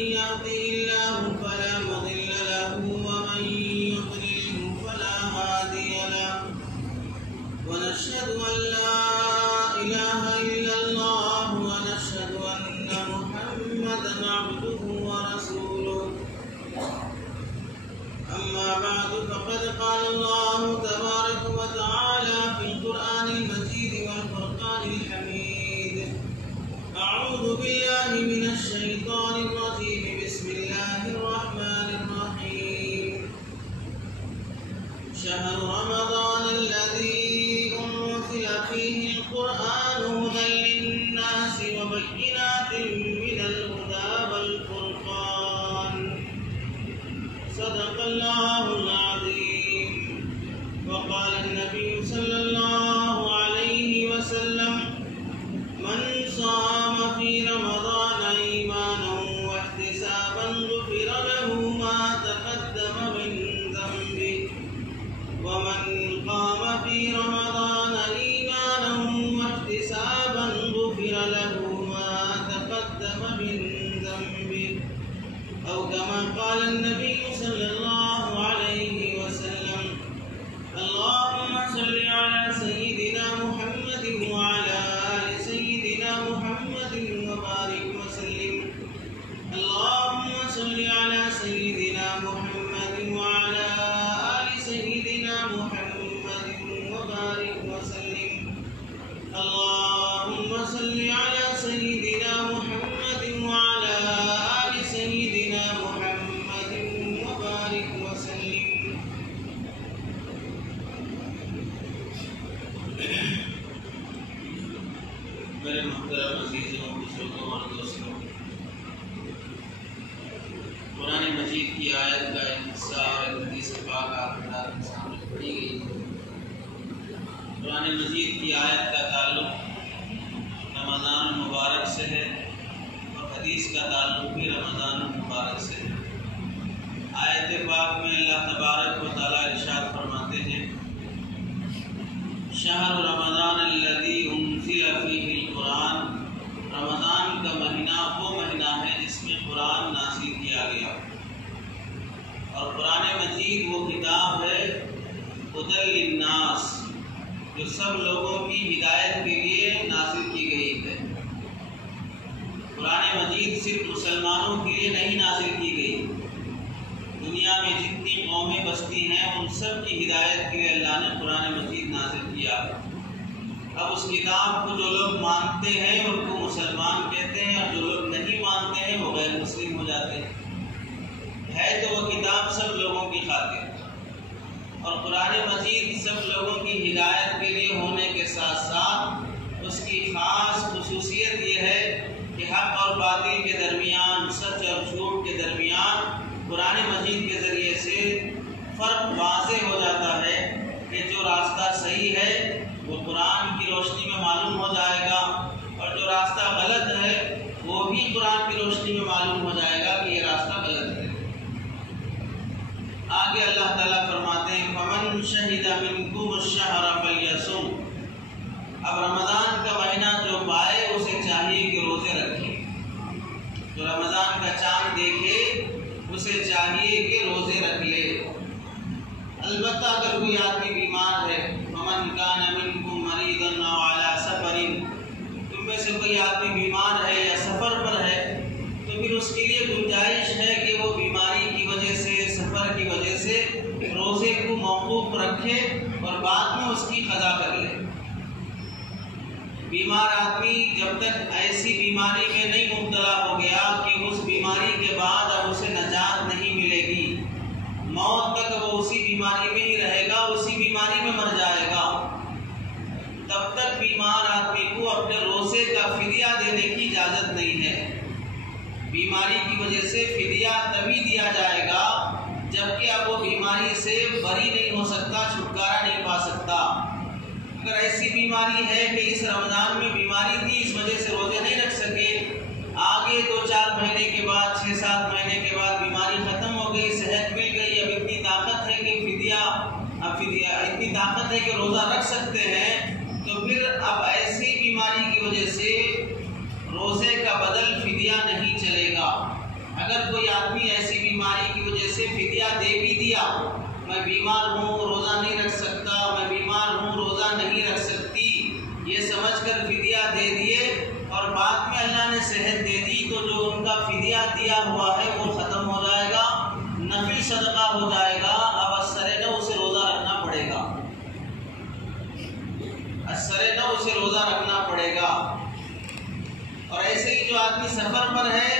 يهده الله فلا مضل له ومن يضلله فلا هادي له ونشهد أن لا إله إلا الله ونشهد أن محمدا عبده ورسوله أما بعد فقد قال الله تبارك وتعالى في القرآن المجيد والفرقان الحميد أعوذ بالله من الشيطان الرجيم بسم الله الرحمن الرحيم شهر رمضان الذي أنزل فيه القرآن هدى للناس وبينات من الهدى والفرقان صدق الله العظيم. وقال النبي صلى الله عليه وسلم من صام في رمضان إيمانا واحتسابا غفر له ما تقدم من ذنبه ومن قام في رمضان إيمانا واحتسابا غفر له ما تقدم من ذنبه أو كما قال النبي صلى الله عليه وسلم. اللهم صل على سيدنا محمد وعلى آل سيدنا محمد وبارك وسلم. اللهم صل على سيدنا محمد وعلى آل سيدنا محمد وبارك وسلم. اللهم صل على سيدنا محمد وعلى آل سيدنا محمد وبارك وسلم. میرے محترم عزیزوں بزرگوں اور دوستوں، قرآن مجید کی آیت کا ایک حصہ اور ایک حدیث پاک آپ کے سامنے پڑھی گئی. قرآن مجید کی آیت کا تعلق رمضان المبارک سے ہے اور حدیث کا تعلق بھی رمضان المبارک سے ہے. آیت پاک میں اللہ تبارک و تعالیٰ ارشاد فرماتے ہیں شہر رمضان الذی انزل فیہ القرآن، رمضان کا مہینہ وہ مہینہ ہے جس میں قرآن نازل کیا گیا. اور قرآن مجید وہ کتاب ہے ہدی للناس جو سب لوگوں کی ہدایت کے لیے نازل کی گئی ہے. قرآن مجید صرف مسلمانوں کے لیے نہیں نازل کی گئی، دنیا میں جتنی قومیں بستی ہیں ان سب کی ہدایت کے لیے اللہ نے قرآن مجید نازل کیا. اب اس کتاب کو جو لوگ مانتے ہیں ان کو مسلمان کہتے ہیں اور جو لوگ نہیں مانتے ہیں وہ غیر مسلم ہو جاتے ہیں. ہے تو وہ کتاب سب لوگوں کی خاطر، اور قرآن مجید سب لوگوں کی ہدایت کے لیے ہونے کے ساتھ ساتھ اس کی خاص خصوصیت یہ ہے کہ حق اور باطل کے درمیان، سچ اور جھوٹ کے درمیان قرآن مجید کے ذریعے سے فرق واضح ہو جاتا ہے کہ جو راستہ صحیح ہے وہ قرآن کی روشنی میں معلوم ہو جائے گا اور جو راستہ غلط ہے وہ بھی قرآن کی روشنی میں معلوم ہو جائے گا کہ یہ راستہ غلط ہے. آگے اللہ تعالیٰ فرماتے ہیں فَمَنْ شَهِدَ مِنْكُمُ الشَّهْرَ فَلْيَصُمْ. اب رمضان کا مہینہ جو پائے اسے چاہیے کہ روزے رکھے. جو رمضان کا چاند دیکھے اسے چاہیے کہ روزے رکھ لے. البتہ اگر کوئی آدمی بیمار ہے فَمَنْ كَانَ مِنْكُمْ مَرِيضًا أَوْ عَلَى سَفَرٍ، تم میں سے کوئی آدمی بیمار ہے یا سفر پر ہے تو پھر اس کے لیے گنجائش ہے کہ وہ بیماری کی وجہ سے، سفر کی وجہ سے روزے کو موقوف رکھے اور بعد میں اس کی قضا کر لے. بیمار آدمی جب تک ایسی بیماری میں نہیں مبتلا ہو گیا کہ اس بیماری کے بعد اب اسے نجات نہیں ملے گی، موت تک وہ اسی بیماری میں ہی رہے گا، اسی بیماری میں مر جائے گا، تب تک بیمار آدمی کو اپنے روزے کا فدیہ دینے کی اجازت نہیں ہے. بیماری کی وجہ سے فدیہ تبھی دیا جائے گا جبکہ اب وہ بیماری سے بری نہیں ہو سکتا، چھٹکارا نہیں پا سکتا. اگر ایسی بیماری ہے کہ اس رمضان میں بیماری تھی اس وجہ سے روزے نہیں رکھ سکے، آگے 2-4 مہینے کے بعد، 6-7 مہینے کے بعد بیماری ختم ہو گئی، صحت مل گئی، اب اتنی طاقت ہے کہ اتنی طاقت ہے کہ روزہ رکھ سکتے ہیں، تو پھر اب ایسی بیماری کی وجہ سے روزے کا بدل فدیہ نہیں چلے گا. اگر کوئی آدمی ایسی بیماری کی وجہ سے فدیہ دے بھی دیا، میں بیمار ہوں روزہ نہیں رکھ سکتا، میں بیمار ہوں روزہ نہیں رکھ سکتی، یہ سمجھ کر فدیہ دے دیے اور بعد میں اللہ نے صحت دے دی، تو جو ان کا فدیہ دیا ہوا ہے وہ ختم ہو جائے گا، نفل صدقہ ہو جائے گا، اب اثر نہ اسے روزہ رکھنا پڑے گا، اثر نہ اسے روزہ رکھنا پڑے گا۔ اور ایسے ہی جو آدمی سفر پر ہے،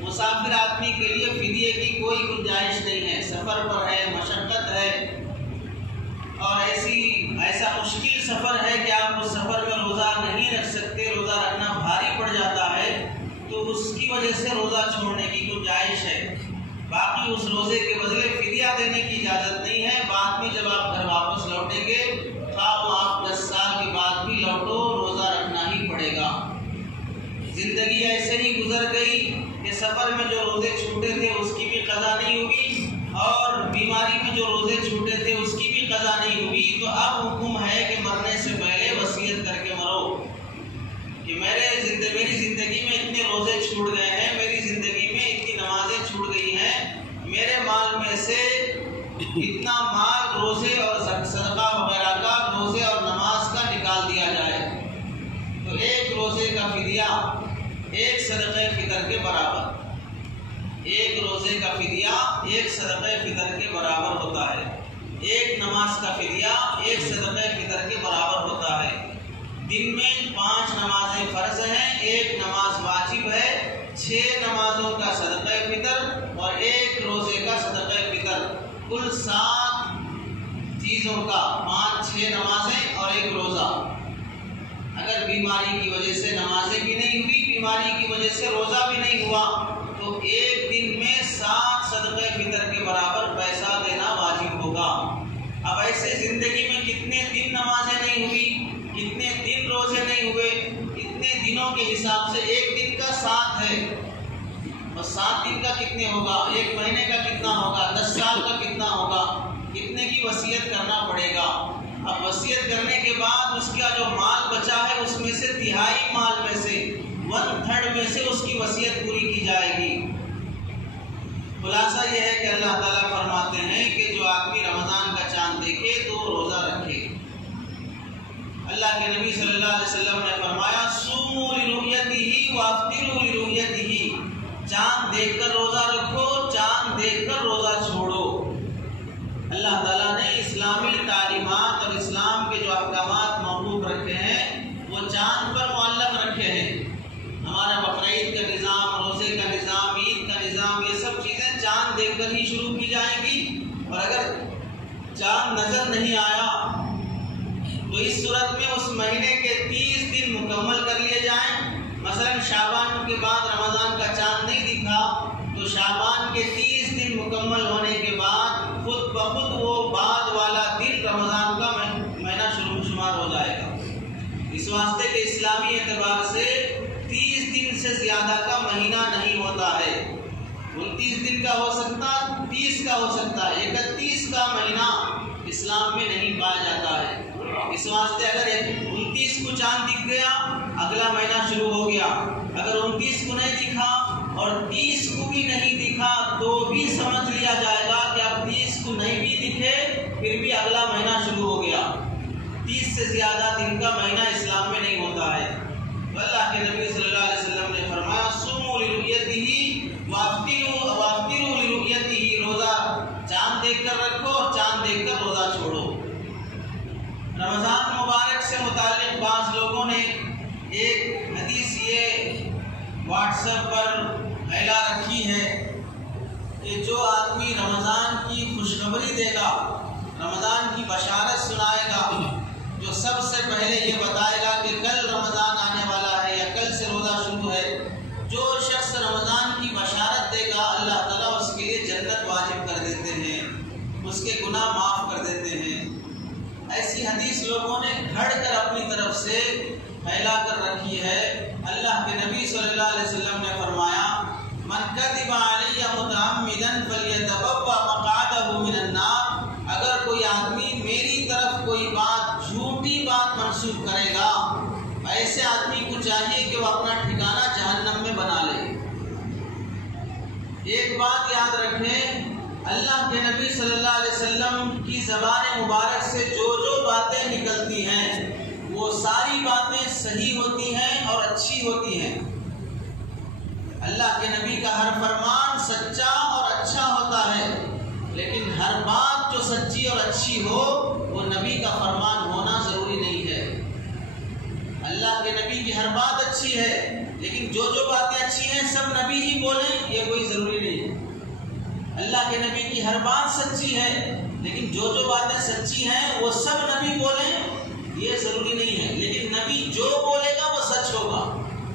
مسافر آدمی کے لیے فدیے کی کوئی گنجائش نہیں ہے، سفر پر ہے، مشقت ہے، اور ایسا مشکل سفر ہے کہ آپ اس سفر میں روزہ نہیں رکھ سکتے، روزہ رکھنا بھاری پڑ جاتا ہے، تو اس کی وجہ سے روزہ چھوڑنے کی گنجائش ہے، باقی اس روزے کے بدلے فدیہ دینے کی اجازت نہیں ہے۔ بعد میں جب آپ گھر واپس لوٹیں گے، خواہ وہ آپ 10 سال کے بعد بھی لوٹو، روزہ رکھنا ہی پڑے گا۔ زندگی ایسے ہی گزر گئی کہ سفر میں جو روزے چھوٹے تھے اس کی بھی قضا نہیں ہوگی، اور بیماری میں جو روزے چھوٹے تھے اس کی بھی قضا نہیں ہوگی، تو اب حکم ہے کہ مرنے سے پہلے وصیت کر کے مرو کہ میری زندگی میں اتنے روزے چھوٹ گئے ہیں، میری زندگی میں اتنی نمازیں چھوٹ گئی ہیں، میرے مال میں سے اتنا مال روزے اور صدقہ وغیرہ کا، روزے اور نماز کا نکال دیا جائے، تو ایک روزے کا فدیہ ایک صدقہ فطر کے برابر، ایک روزے کا فدیہ ایک صدقہ فطر کے برابر ہوتا ہے، ایک نماز کا فدیہ ایک صدقہ فطر کے برابر ہوتا ہے۔ دن میں 5 نمازیں فرض ہیں، ایک نماز واجب ہے، 6 نمازوں کا صدقہ فطر اور ایک روزے کا صدقہ فطر، کل 7 چیزوں کا، 5-6 نمازیں اور ایک روزہ۔ اگر بیماری کی وجہ سے نمازیں بھی نہیں ہوئی، بیماری کی وجہ سے روزہ بھی نہیں ہوا، تو ایک دن میں 7 صدقہ فطر کے برابر پیسہ دینا واجب ہوگا۔ اب ایسے زندگی میں کتنے دن نمازیں نہیں ہوئی، کتنے دن روزے نہیں ہوئے، اتنے دنوں کے حساب سے ایک دن کا 7 ہے، اور 7 دن کا کتنے ہوگا، ایک مہینے کا کتنا ہوگا، 10 سال کا کتنا ہوگا، کتنے کی وصیت کرنا پڑے گا۔ اب وصیت کرنے کے بعد اس کا جو مال بچا ہے اس میں سے 1/3 مال میں سے 1/3 میں سے اس کی وصیت پوری کی جائے گی۔ خلاصہ یہ ہے کہ اللہ تعالیٰ فرماتے ہیں کہ جو آدمی رمضان کا چاند دیکھے تو روزہ رکھے۔ اللہ کے نبی صلی اللہ علیہ وسلم نے فرمایا صوموا لرؤیتہ وافطروا لرؤیتہ، چاند دیکھ کر روزہ رکھو، چاند دیکھ کر روزہ چھوڑو۔ اللہ تعالیٰ نے اسلامی تعلیمات اور اسلام کے جو احکامات موقوف رکھے ہیں وہ چاند پر معلق رکھے ہیں۔ ہمارا بقرعید کا نظام، روزے کا نظام، عید کا نظام، یہ سب چیزیں چاند دیکھ کر ہی شروع کی جائیں گی، اور اگر چاند نظر نہیں آیا تو اس صورت میں اس مہینے کے 30 دن مکمل کر لیے جائیں۔ مثلا شعبان کے بعد رمضان کا چاند نہیں دکھا تو شعبان کے 30 دن مکمل ہونے کے بعد خود بخود وہ بعد والا دن رمضان کا مہینہ شمار ہو جائے گا۔ اس واسطے کہ اسلامی اعتبار سے 30 دن سے زیادہ کا مہینہ نہیں ہوتا ہے، 29 دن کا ہو سکتا، 30 کا ہو سکتا ہے، 31 کا مہینہ اسلام میں نہیں پایا جاتا ہے۔ اس واسطے اگر 29 کو چاند دکھ گیا اگلا مہینہ شروع ہو گیا، اگر 29 کو نہیں دکھا اور 30 کو بھی نہیں دکھا تو بھی سمجھ لیا جائے گا کہ اب 30 کو نہیں بھی دکھے پھر بھی اگلا مہینہ شروع ہو گیا۔ 30 سے زیادہ دن کا مہینہ اسلام میں نہیں ہوتا ہے۔ اللہ کے نبی صلی اللہ علیہ وسلم نے فرمایا صوموا لرؤیتہ وافطروا لرؤیتہ، روزہ چاند دیکھ کر رکھو اور چاند دیکھ کر روزہ چھوڑو۔ رمضان مبارک سے متعلق بعض لوگوں نے ایک حدیث یہ واٹس ایپ پر پھیلا رکھی ہے کہ جو آدمی رمضان کی خوشخبری دے گا، رمضان کی بشارت سنائے گا، جو سب سے پہلے یہ بتائے گا کہ کل رمضان آنے والا ہے یا کل سے روزہ شروع ہے، جو شخص رمضان کی بشارت دے گا اللہ تعالیٰ اس کے لیے جنت واجب کر دیتے ہیں، اس کے گناہ معاف کر دیتے ہیں۔ ایسی حدیث لوگوں نے گھڑ کر اپنی طرف سے پھیلا کر رکھی ہے۔ اللہ کے نبی صلی اللہ علیہ وسلم نے فرمایا من کذب علی متعمدا فلیتبوأ مقعدہ من النار، اگر کوئی آدمی میری طرف کوئی بات، جھوٹی بات منسوب کرے گا، ایسے آدمی کو چاہیے کہ وہ اپنا ٹھکانہ جہنم میں بنا لے۔ ایک بات یاد رکھیں، اللہ کے نبی صلی اللہ علیہ وسلم کی زبان مبارک سے جو باتیں نکلتی ہیں وہ ساری باتیں صحیح ہوتی ہیں اور اچھی ہوتی ہیں۔ اللہ کے نبی کا ہر فرمان سچا اور اچھا ہوتا ہے، لیکن ہر بات جو سچی اور اچھی ہو وہ نبی کا فرمان ہونا ضروری نہیں ہے۔ اللہ کے نبی کی ہر بات اچھی ہے، لیکن جو باتیں اچھی ہیں سب نبی ہی بولیں یہ کوئی ضروری نہیں ہے۔ اللہ کے نبی کی ہر بات سچی ہے، لیکن جو باتیں سچی ہیں وہ سب نبی بولیں یہ ضروری نہیں ہے۔ لیکن نبی جو بولے گا وہ سچ ہوگا،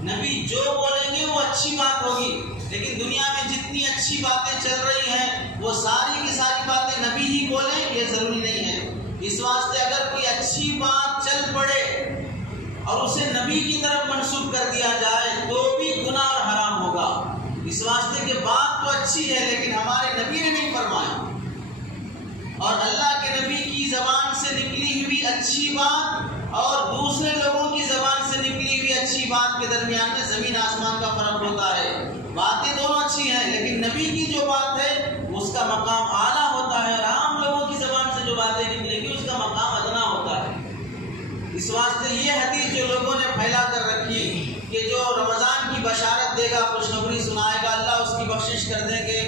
نبی جو بولیں گے وہ اچھی بات ہوگی۔ لیکن دنیا میں جتنی اچھی باتیں چل رہی ہیں وہ ساری کی ساری باتیں نبی ہی بولیں یہ ضروری نہیں ہے۔ اس واسطے اگر کوئی اچھی بات چل پڑے اور اسے نبی کی طرف منسوب کر دیا جائے تو بھی گناہ اور حرام ہوگا، اس واسطے کہ بات تو اچھی ہے لیکن ہمارے نبی نے نہیں فرمایا۔ اور اللہ کے نبی کی زبان سے نکلی ہوئی اچھی بات اور دوسرے لوگوں کی زبان سے نکلی ہوئی اچھی بات کے درمیان میں زمین آسمان کا فرق ہوتا ہے۔ باتیں دونوں اچھی ہیں، لیکن نبی کی جو بات ہے اس کا مقام اعلیٰ ہوتا ہے، اور عام لوگوں کی زبان سے جو باتیں نکلیں گی اس کا مقام ادنا ہوتا ہے۔ اس واسطے یہ حدیث جو لوگوں نے پھیلا کر رکھی کہ جو رمضان کی بشارت دے گا، خوشخبری سنائے گا، اللہ اس کی بخشش کر دیں گے،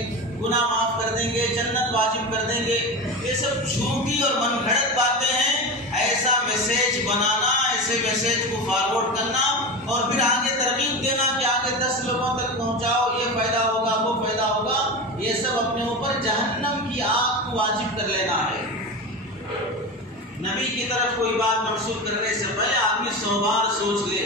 گناہ معاف کر دیں گے، جنت واجب کر دیں گے، یہ سب جھوٹی اور من گھڑت باتیں ہیں۔ ایسا میسیج بنانا، ایسے میسیج کو فارورڈ کرنا اور پھر آگے ترغیب دینا کہ آگے 10 لوگوں تک پہنچاؤ، یہ فائدہ ہوگا وہ فائدہ ہوگا، یہ سب اپنے اوپر جہنم کی آگ کو واجب کر لینا ہے۔ نبی کی طرف کوئی بات منسوخ کرنے سے پہلے آدمی 100 بار سوچ لے،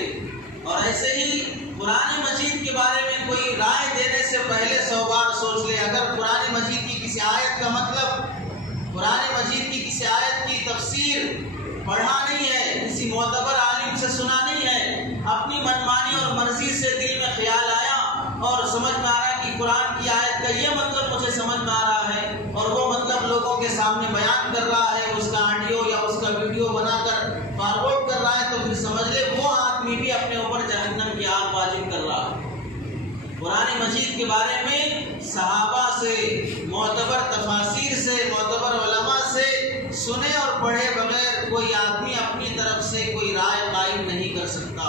اور ایسے ہی قرآن مجید کے بارے میں کوئی رائے دینے سے پہلے 100 بار سوچ لے۔ اگر قرآن مجید کی کسی آیت کا مطلب، قرآن مجید کی کسی آیت کی تفسیر پڑھا نہیں ہے، کسی معتبر عالم سے سنا نہیں ہے، اپنی منمانی اور مرضی سے دل میں خیال آیا اور سمجھ میں آ رہا ہے کہ قرآن کی آیت کا یہ مطلب مجھے سمجھ میں آ رہا ہے اور وہ مطلب لوگوں کے سامنے بیان کر رہا ہے، اس کا آڈیو یا اس کا ویڈیو بنا کر فارورڈ کر رہا ہے، تو پھر سمجھ لے وہ آدمی بھی اپنے اوپر جہنم کی آگ واجب کر رہا ہے۔ قرآن مجید کے بارے میں صحابہ سے، معتبر تفاسیر سے، معتبر علماء سے سنے اور پڑھے بغیر کوئی آدمی اپنی طرف سے کوئی رائے قائم نہیں کر سکتا۔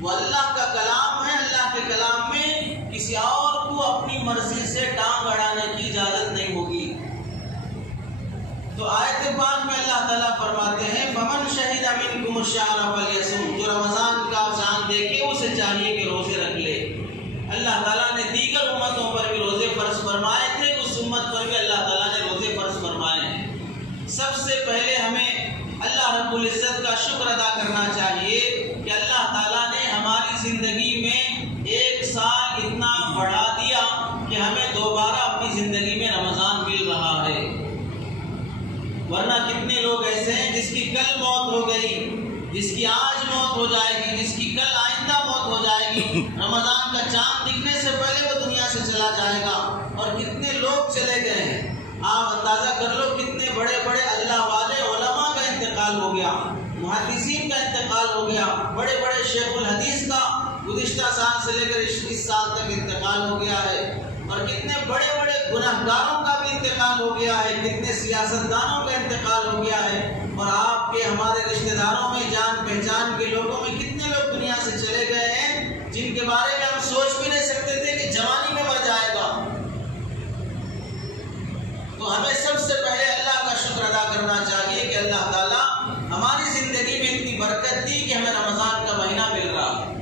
وہ اللہ کا کلام ہے، اللہ کے کلام میں کسی اور کو اپنی مرضی سے ٹانگ اڑانے کی اجازت نہیں ہوگی۔ تو آیت پاک میں اللہ تعالیٰ فرماتے ہیں فمن شہد منکم الشہر فلیصم، جو رمضان کا چاند دیکھے اسے چاہیے کہ روزے رکھ لے۔ اللہ تعالیٰ نے دیگر امتوں پر بھی روزے فرض فرمائے تھے، اس امت پر بھی اللہ تعالیٰ نے روزے فرض فرمائے ہیں۔ سب سے پہلے ہمیں اللہ رب العزت کا شکر ادا کرنا چاہیے کہ اللہ تعالیٰ نے ہماری زندگی میں 1 سال اتنا بڑھا دیا کہ ہمیں دوبارہ اپنی زندگی میں رمضان مل رہا ہے۔ ورنہ کتنے لوگ ایسے ہیں جس کی کل موت ہو گئی، جس کی آج موت ہو جائے گی، جس کی کل آئندہ موت ہو جائے گی، رمضان کا چاند دکھنے سے پہلے وہ دنیا سے چلا جائے گا، اور کتنے لوگ چلے گئے ہیں۔ آپ اندازہ کر لو کتنے بڑے بڑے اللہ والے علماء کا انتقال ہو گیا، محدثین کا انتقال ہو گیا، بڑے بڑے شیخ الحدیث کا گزشتہ سال سے لے کر اس سال تک انتقال ہو گیا ہے، اور کتنے بڑے بڑے گنہگاروں کا بھی انتقال ہو گیا ہے، کتنے سیاستدانوں کا انتقال ہو گیا ہے، اور آپ کے ہمارے رشتہ داروں میں جان پہچان کے لوگوں میں کتنے لوگ دنیا سے چلے گئے ہیں جن کے بارے میں ہم سوچ بھی نہیں سکتے تھے کہ جوانی میں مر جائے گا۔ تو ہمیں سب سے پہلے اللہ کا شکر ادا کرنا چاہیے کہ اللہ تعالیٰ ہماری زندگی میں اتنی برکت دی کہ ہمیں رمضان کا مہینہ مل رہا ہے۔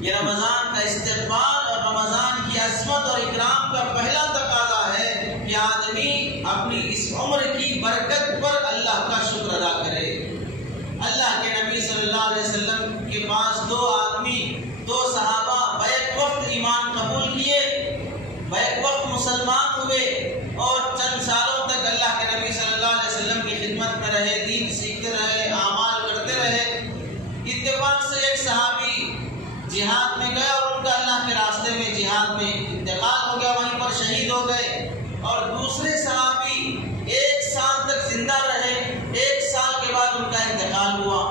یہ رمضان کا استقبال اور رمضان کی عظمت اور اکرام کا پہلا تقاضا ہے کہ آدمی اپنی اس عمر کی برکت پر اللہ کا شکر ادا کرے۔ اللہ کے نبی صلی اللہ علیہ وسلم کے پاس 2 آدمی، 2 صحابہ بیک وقت ایمان قبول کیے، بیک وقت مسلمان ہوئے اور چند سالوں تک اللہ کے نبی صلی اللہ علیہ وسلم کی خدمت میں رہے، دین سیکھتے رہے، اعمال کرتے رہے۔ اتفاق سے ایک صحابی جہاد میں گئے اور ان کا اللہ کے راستے میں جہاد میں انتقال ہو گیا، وہیں پر شہید ہو گئے، اور دوسرے صحابی 1 سال تک زندہ رہے، 1 سال کے بعد ان کا انتقال ہوا۔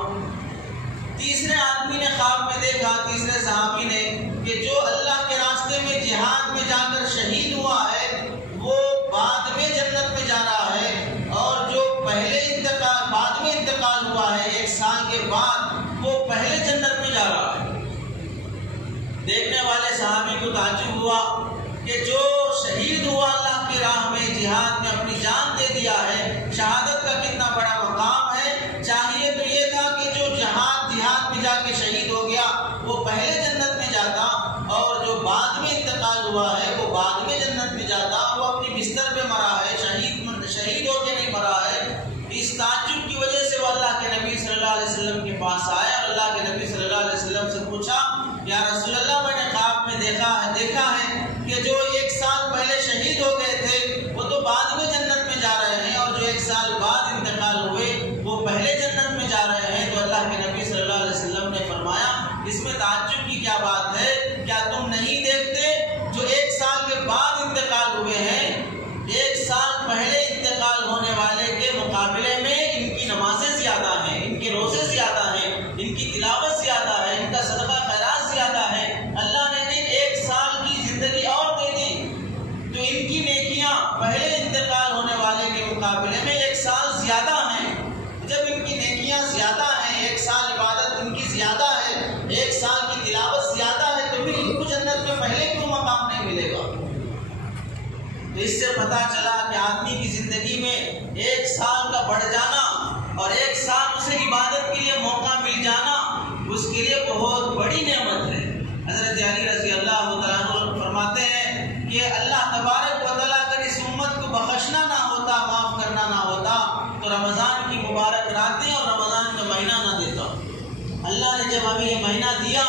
تیسرے آدمی آدمی نے خواب میں دیکھا، تیسرے صحابی نے، کہ جو اللہ کے راستے میں جہاد میں جا کر شہید ہوا ہے وہ بعد میں جنت میں جا رہا ہے، اور جو بعد میں انتقال ہوا ہے 1 سال کے بعد، وہ پہلے جنت میں جا رہا ہے۔ دیکھنے والے صحابی کو تعجب ہوا کہ جو شہید ہوا اللہ کی راہ میں جہاد میں اپنی جان دے دیا ہے، شہادت کا کتنا بڑا مقام ہے۔ چاہیے تو یہ تھا کہ جو جہاد میں جا کے شہید ہو گیا وہ پہلے جنت میں جاتا، اور جو بعد میں انتقال ہوا ہے وہ بعد میں جنت میں جاتا۔ وہ اپنی بستر پہ مرا ہے، شہید ہو کے نہیں مرا ہے۔ اس تعجب کی وجہ سے وہ اللہ کے نبی صلی اللہ علیہ وسلم کے پاس آیا، اور اللہ کے نبی صلی اللہ علیہ وسلم سے پوچھا، یا رسول اللہ، میں نے خواب میں دیکھا ہے کہ جو 1 سال پہلے شہید ہو گئے تھے وہ تو بعد میں جنت میں جا رہے ہیں، اور جو 1 سال بعد انتقال ہوئے وہ پہلے جنت میں جا رہے ہیں۔ تو اللہ کے نبی صلی اللہ علیہ وسلم نے فرمایا، اس میں تعجب کی کیا بات ہے؟ کیا تم نہیں دیکھتے جو 1 سال کے بعد انتقال ہوئے ہیں، 1 سال پہلے انتقال ہونے والے کے مقابلے میں ان کی نمازیں زیادہ ہیں، ان کے روزے زیادہ ہیں، ان کی تلاوت زیادہ ہے، ان کا صدقہ خیرات زیادہ ہے۔ اللہ نے انہیں 1 سال کی زندگی اور دے دی، تو ان کی نیکیاں پہلے انتقال ہونے والے کے مقابلے میں 1 سال زیادہ ہیں۔ جب ان کی نیکیاں زیادہ ہیں، 1 سال عبادت ان کی زیادہ ہے، 1 سال کی تلاوت زیادہ ہے، تو پھر ان کو جنت میں پہلے کیوں مقام نہیں ملے گا؟ تو اس سے پتہ چلا کہ آدمی کی زندگی میں 1 سال کا بڑھ جانا اور 1 سال اسے عبادت کے لیے موقع مل جانا، اس کے لیے بہت بڑی نعمت ہے۔ حضرت علی رضی اللہ تعالیٰ عنہ فرماتے ہیں کہ اللہ تبارک و تعالیٰ اگر اس امت کو بخشنا نہ ہوتا، معاف کرنا نہ ہوتا، تو رمضان کی مبارک راتیں اور رمضان کا مہینہ نہ دیتا۔ اللہ نے جب ہمیں یہ مہینہ دیا،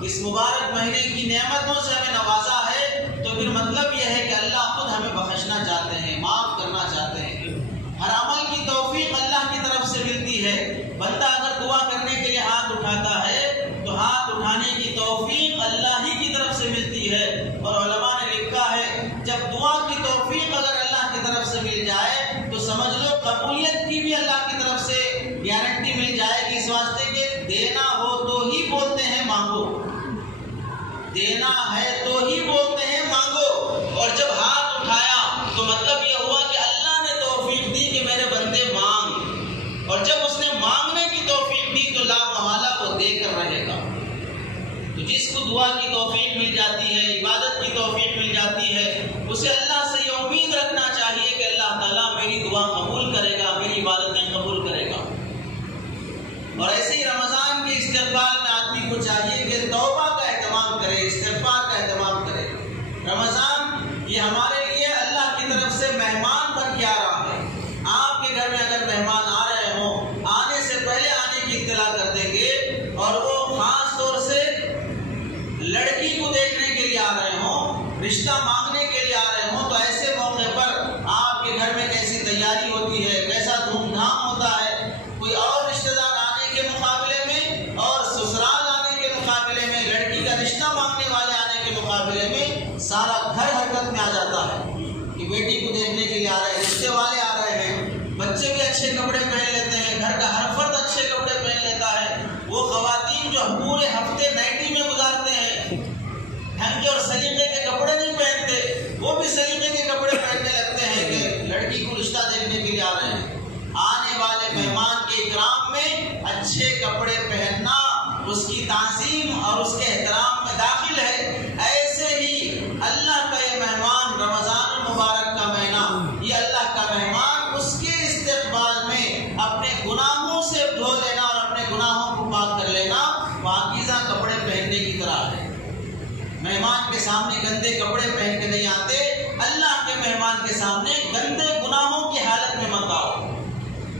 اس مبارک مہینے کی نعمتوں سے ہمیں نوازا ہے، تو پھر مطلب یہ ہے کہ اللہ خود ہمیں بخشنا چاہتے ہیں، معاف کرنا چاہتے ہیں۔ ہر عمل کی توفیق اللہ کی طرف سے ملتی ہے۔ بندہ اگر دعا کرنے کے لیے ہاتھ اٹھاتا ہے تو ہاتھ اٹھانے کی توفیق اللہ ہی کی طرف سے ملتی ہے، اور علماء نے لکھا ہے جب دعا کی توفیق اگر اللہ کی طرف سے مل جائے تو سمجھ لو قبولیت کی بھی اللہ کی طرف سے گارنٹی مل جائے گی، اس واسطے کہ دینا ہو تو ہی بولتے ہیں مانگو، دینا ہے تو ہی بولتے ہیں مانگو۔ اور جب ہاتھ اٹھایا تو مطلب یہ ہوا کہ اللہ نے توفیق دی کہ میرے بندے مانگ، اور جب اس نے مانگنے کی توفیق دی تو لا محالہ وہ دے کر رہے گا۔ تو جس کو دعا کی توفیق مل جاتی ہے، عبادت کی توفیق مل جاتی ہے، اسے اللہ سے یہ امید رکھنا چاہیے کہ اللہ تعالیٰ میری دعا قبول کرے گا، میری عبادتیں قبول کرے گا۔ اور ایسے ہی رمضان کے استقبال میں آدمی کو چاہیے کہ توبہ کا اہتمام کرے، استغفار کا اہتمام کرے۔ رمضان یہ ہمارے لیے اللہ کی طرف سے مہمان بن کے آ رہا ہے۔ آپ کے گھر میں اگر مہمان آ رہے ہوں، آنے سے پہلے آنے کی اطلاع کر دیں گے، اور وہ خاص طور سے لڑکی کو دیکھنے کے لیے آ رہے ہوں، رشتہ مانگنے کے لیے آ رہے ہوں، تو ایسے موقع پر آپ کے گھر میں کیسی تیاری ہوتی ہے، کیسا دھوم دھام ہوتا ہے۔ کوئی اور رشتہ دار آنے کے مقابلے میں اور سسرال آنے کے مقابلے میں، لڑکی کا رشتہ مانگنے والے آنے کے مقابلے میں سارا گھر حرکت میں آ جاتا ہے کہ بیٹی کو دیکھنے کے لیے آ رہے ہیں، رشتے والے آ رہے ہیں۔ بچے بھی اچھے کپڑے پہن لیتے ہیں، گھر کا ہر فرد اچھے کپڑے پہن لیتا ہے۔ وہ خواتین جو پورے ہفتے نائٹی میں گزارتے ہیں، ڈھنگ کے اور سلیقے کے کپڑے نہیں پہنتے، وہ بھی سلیقے کے کپڑے پہننے لگتے ہیں کہ لڑکی کو رشتہ دیکھنے کے لیے آ رہے ہیں۔ آنے والے مہمان کے اکرام میں اچھے کپڑے پہننا اس کی تعظیم اور اس کے احترام میں داخل ہے۔ ایسے ہی اللہ کا یہ مہمان رمضان المبارک کا مہینہ، یہ اللہ کا مہمان، اس کے استقبال میں اپنے گناہوں سے دھو لینا اور اپنے گناہوں کو پاک کر لینا پاکیزہ کپڑے پہننے کی طرح ہے۔ مہمان کے سامنے گندے کپڑے پہن کے نہیں آتے، اللہ کے مہمان کے سامنے گندے گناہوں کی حالت میں مت آؤ۔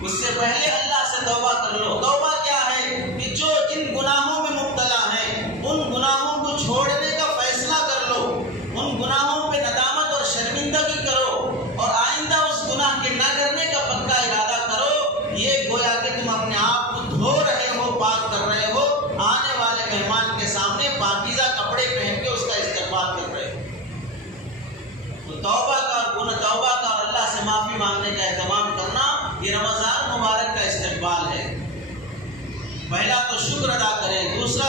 اس سے پہلے اللہ سے توبہ کر لو۔ توبہ کیا ہے؟ کہ جو جن گناہوں میں مبتلا ہیں ان گناہوں کو چھوڑنے کا فیصلہ کر لو، ان گناہوں پہ ندامت اور شرمندگی کرو، اور آئندہ اس گناہ کے نہ کرنے کا پکا ارادہ کرو۔ یہ گویا کہ تم اپنے آپ کو دھو رہے ہو، پاک کر رہے ہو، آنے والے مہمان کے سامنے پاکیزہ کپڑے پہن کے اس کا استقبال کر رہے ہو۔ تو توبہ کا اور اللہ سے معافی مانگنے کا اہتمام کرنا، یہ رمضان مبارک کا استقبال ہے۔ پہلا تو شکر ادا کریں، دوسرا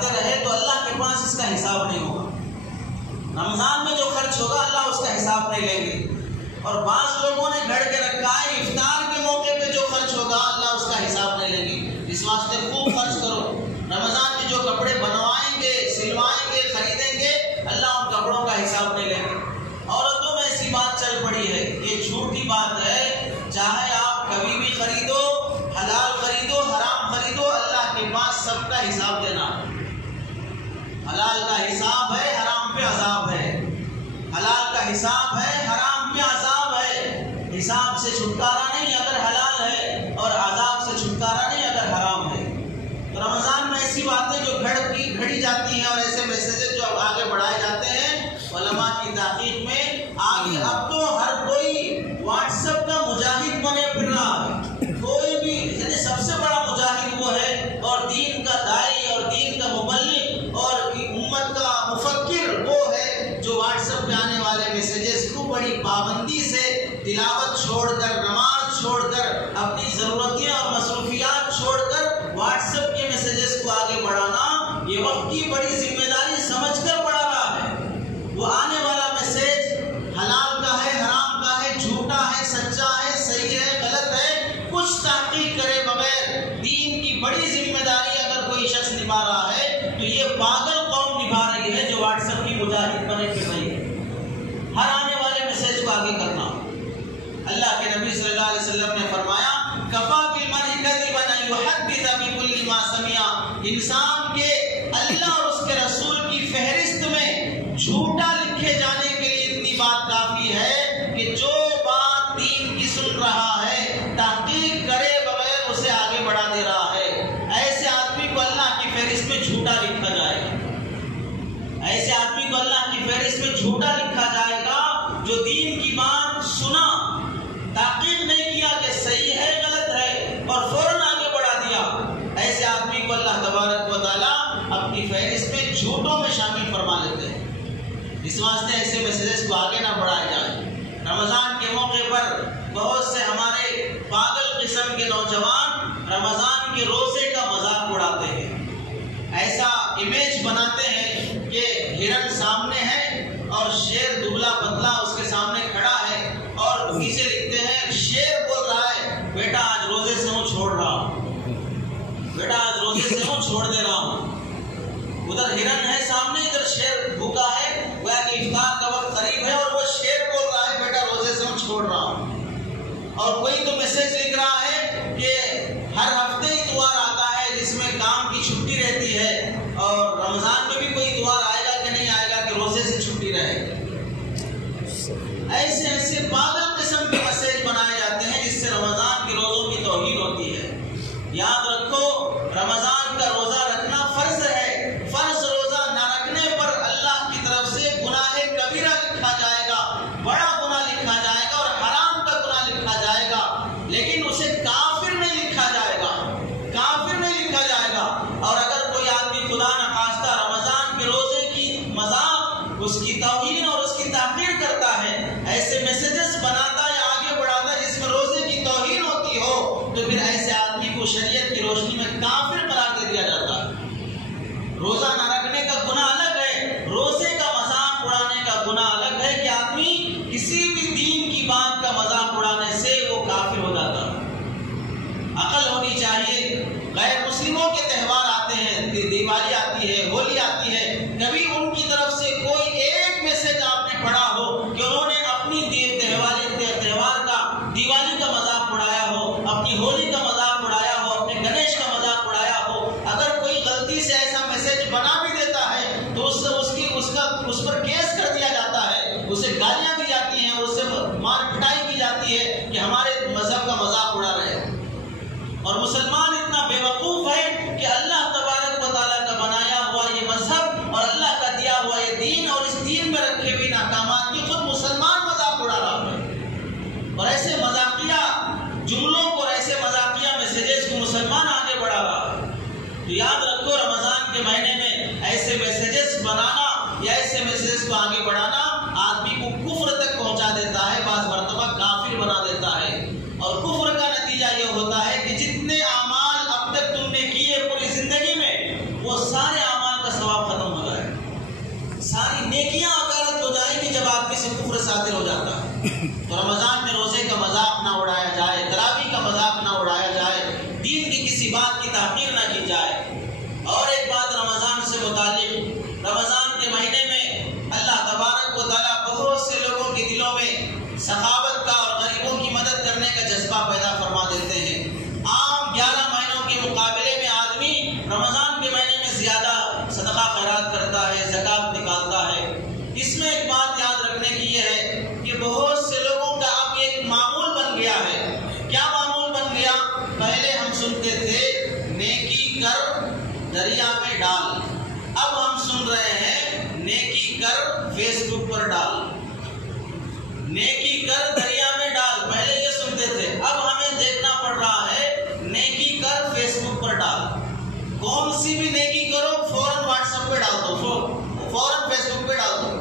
کھاتے رہے تو اللہ کے پاس اس کا حساب نہیں ہوگا۔ رمضان میں جو خرچ ہوگا اللہ اس کا حساب نہیں لیں گے۔ اور بعض لوگوں نے گھڑ کے رکھا ہے افطار کے موقع پہ جو خرچ ہوگا اللہ اس کا حساب نہیں لیں گے۔ اس واسطے خوب خرچ کرو۔ رمضان میں جو کپڑے بنوائیں گے، سلوائیں گے، خریدیں گے، اللہ ان کپڑوں کا حساب نہیں لیں گے۔ عورتوں میں ایسی بات چل پڑی ہے، یہ جھوٹی بات ہے، چاہے آپ کبھی بھی خریدو، حلال خریدو، حرام خریدو، اللہ کے پاس سب کا حساب دینا۔ حلال کا حساب ہے، حرام پہ عذاب ہے۔ حلال کا حساب ہے، حرام پہ عذاب ہے۔ حساب سے چھٹکارا نہیں اگر حلال ہے، اور عذاب سے چھٹکارا نہیں اگر حرام ہے۔ تو رمضان میں ایسی باتیں جو گھڑی جاتی ہیں اور ایسے میسیجز جو آگے بڑھائے جاتے ہیں علماء کی تحقیق میں، آگے اب تو ہر کوئی واٹس ایپ کا مجاہد بنے پھر رہا ہے۔ کوئی بھی یعنی سب سے بڑا مجاہد وہ ہے، اور دین کا داعی اور دین کا مبلغ اور امت کا مفکر وہ ہے جو واٹس ایپ پہ آنے والے میسیجز کو بڑی پابندی سے تلاوت چھوڑ کر، نماز چھوڑ کر، اپنی ضرورتیں اور مصروفیات چھوڑ کر واٹس ایپ کے میسیجز کو آگے بڑھانا یہ وقت کی بڑی ذمہ داری سمجھ کر بڑھا رہا ہے۔ وہ آنے والا میسیج حلال کا ہے، حرام کا ہے، جھوٹا ہے، سچا ہے، صحیح ہے، غلط ہے، کچھ تحقیق کرے بغیر دین کی بڑی ذمہ داری اگر کوئی شخص نبھا رہا ہے تو یہ پاگل قوم نبھا رہی ہے جو واٹس ایپ کی مجاہد بنے پھر رہی ہے۔ ہر آنے والے میسیج کو آگے کرنا۔ اللہ کے نبی صلی اللہ علیہ وسلم نے فرمایا کفا بالمرء کذبا ان یحدث بكل ما سمع، انسان کے اللہ اور اس کے رسول کی فہرست میں جھوٹا لکھے جانے کے لیے اتنی بات کافی ہے کہ جو بات دین کی سن رہا ہے تحقیق کرے بغیر اسے آگے بڑھا دے رہا ہے۔ ایسے آدمی کو اللہ کی فہرست میں جھوٹا لکھا جائے گا۔ ایسے آدمی کو اللہ کی فہرست میں جھوٹا لکھا جائے گا جو دین کی بات سنا، تحقیق نہیں کیا کہ صحیح ہے غلط ہے اور فوراً آگے بڑھا دیا۔ ایسے آدمی کو اللہ تبارک و تعالیٰ اپنی فہرست میں جھوٹوں میں شامل فرما لیتے ہیں۔ اس واسطے ایسے میسیجز کو آگے نہ بڑھایا جائے۔ رمضان کے موقع پر بہت سے ہمارے پاگل قسم کے نوجوان رمضان کے روزے کا مذاق اڑاتے ہیں، ایسا امیج بناتے ہیں کہ ہرن سامنے ہے اور شیر دبلا پتلا اس کے سامنے کھڑا ہے اور نیچے لکھتے ہیں شیر بول رہا ہے بیٹا آج روزے سے ہوں چھوڑ رہا ہوں، بیٹا آج روزے سے ہوں چھوڑ دے رہا ہوں۔ ادھر ہرن ہے سامنے، ادھر شیر بھوکا ہے، گویا کہ افطار کا وقت قریب ہے اور وہ شیر بول رہا ہے بیٹا روزے سے ہوں چھوڑ رہا ہوں۔ اور کوئی تو میسج لکھ رہا ہے کہ ہر ہفتے اتوار آتا ہے جس میں کام کی چھٹی رہتی ہے، اور رمضان میں بھی کوئی اتوار آئے گا کہ نہیں آئے گا کہ روزے سے چھٹی رہے گی۔ ایسے ایسے پاگل قسم کے میسج بنائے جاتے ہیں جس سے رمضان کے روزوں کی توہین ہوتی ہے۔ یاد رکھو رمضان کا روزہ رکھنا فرض ہے، فرض روزہ نہ رکھنے پر اللہ کی طرف سے گناہ کبیرہ لکھا جائے گا، بڑا گناہ لکھا جائے گا اور حرام کا گناہ لکھا جائے گا، لیکن اسے کافر نہیں لکھا جائے گا، کافر نہیں لکھا جائے گا۔ اور اگر کوئی آدمی خدا نخواستہ رمضان کے روزے کی مذاق، اس کی توہین اور اس کی تحقیر کرتا ہے، ایسے میسیجز بناتا ہے آگے بڑھاتا ہے جس میں روزے کی توہین ہوتی ہو، تو پھر ایسے آدمی کو شریعت کی روشنی میں کافر قرار دے دیا جاتا ہے۔ روزہ نہ رکھنے کا گناہ الگ ہے، روزے کا مذاق اڑانے کا گناہ الگ ہے کہ آدمی کسی بھی دین کی بات کا مذاق اڑانے سے وہ کافر ہو جاتا ہے۔ عقل ہونی چاہیے۔ غیر مسلموں کے تہوار آتے ہیں، دیوالی آتی ہے، ہولی آتی ہے، کبھی ان کی طرف سے کوئی ایک میسج آپ نے پڑھا ہو کہ انہوں نے اپنی تہوار کا، دیوالی کا مذاق اڑایا ہو، اپنی ہولی کا مذاق اڑایا ہو، اپنے گنیش کا مذاق اڑایا ہو؟ اگر کوئی غلطی سے ایسا میسج بنا بھی دیتا ہے تو اس پر کیس کر دیا جاتا ہے، اسے گالیاں دی جاتی ہیں، اس سے مار پٹائی کی جاتی ہے کہ ہمارے مذہب کا مذاق اڑا رہے ہیں۔ اور مسلمان اتنا بے وقوف ہے کہ اللہ تبارک و تعالیٰ کا بنایا ہوا یہ مذہب اور اللہ کا دیا ہوا یہ دین اور اس دین میں رکھے ہوئے احکامات کی خود مسلمان مذاق اڑا رہا ہے، اور ایسے مذاقیہ جملوں کو اور ایسے مذاقیہ میسیجز کو مسلمان آگے بڑھا رہا ہے۔ تو یاد رکھو رمضان کے مہینے میں ایسے میسیجز بنانا یا ایسے میسیجز کو آگے بڑھانا آدمی کو کفر تک پہنچا دیتا ہے، بعض مرتبہ کافر بنا دیتا ہے۔ اور کفر کا نتیجہ یہ ہوتا ہے کہ جتنے اعمال اب تک تم نے کیے پوری زندگی میں وہ سارے اعمال صادر ہو جاتا ہے۔ تو رمضان میں روزے کا مذاق نہ اڑایا جائے، تراویح کا مذاق نہ اڑایا جائے، دین کی کسی بات کی تحقیر نہ کی جائے۔ اور ایک بات رمضان سے متعلق، رمضان کے مہینے میں اللہ تبارک و تعالیٰ بہت سے لوگوں کے دلوں میں سخاوت کا اور غریبوں کی مدد کرنے کا جذبہ پیدا فرما دیتے ہیں۔ عام 11 مہینوں کے مقابلے میں آدمی رمضان کے مہینے میں زیادہ صدقہ خیرات کرتا ہے، زکوٰۃ نکالتا ہے۔ اس میں ایک بات یاد رکھنے کی یہ ہے کہ بہت سے لوگوں کا اب ایک معمول بن گیا ہے۔ کیا معمول بن گیا؟ پہلے ہم سنتے تھے نیکی کر دریا میں ڈال، اب ہم سن رہے ہیں نیکی کر فیس بک پر ڈال۔ نیکی کر دریا میں ڈال، پہلے یہ سنتے تھے، اب ہمیں دیکھنا پڑ رہا ہے نیکی کر فیس بک پر ڈال۔ کون سی بھی نیکی کرو فوراً واٹس ایپ پہ ڈال دو، فوراً فیس بک پہ ڈال دو۔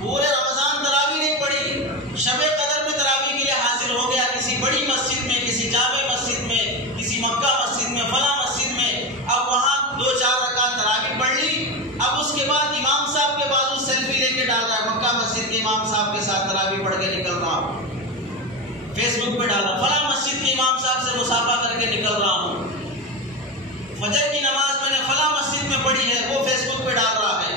پورے رمضان تراویح نہیں پڑھی، شب قدر میں تراویح کے لیے حاضر ہو گیا کسی بڑی مسجد میں، کسی جامع مسجد میں، کسی مکہ مسجد میں، فلاں مسجد میں، اب وہاں 2-4 رکعت تراویح پڑھ لی۔ اب اس کے بعد امام صاحب کے بازو سیلفی لے کے ڈال رہا ہے، مکہ مسجد کے امام صاحب کے ساتھ تراویح پڑھ کے نکل رہا ہوں، فیس بک پہ ڈال رہا ہوں، فلاں مسجد کے امام صاحب سے مصافحہ کر کے نکل رہا ہوں، فجر کی نماز میں نے فلاں مسجد میں پڑھی ہے، وہ فیس بک پہ ڈال رہا ہے،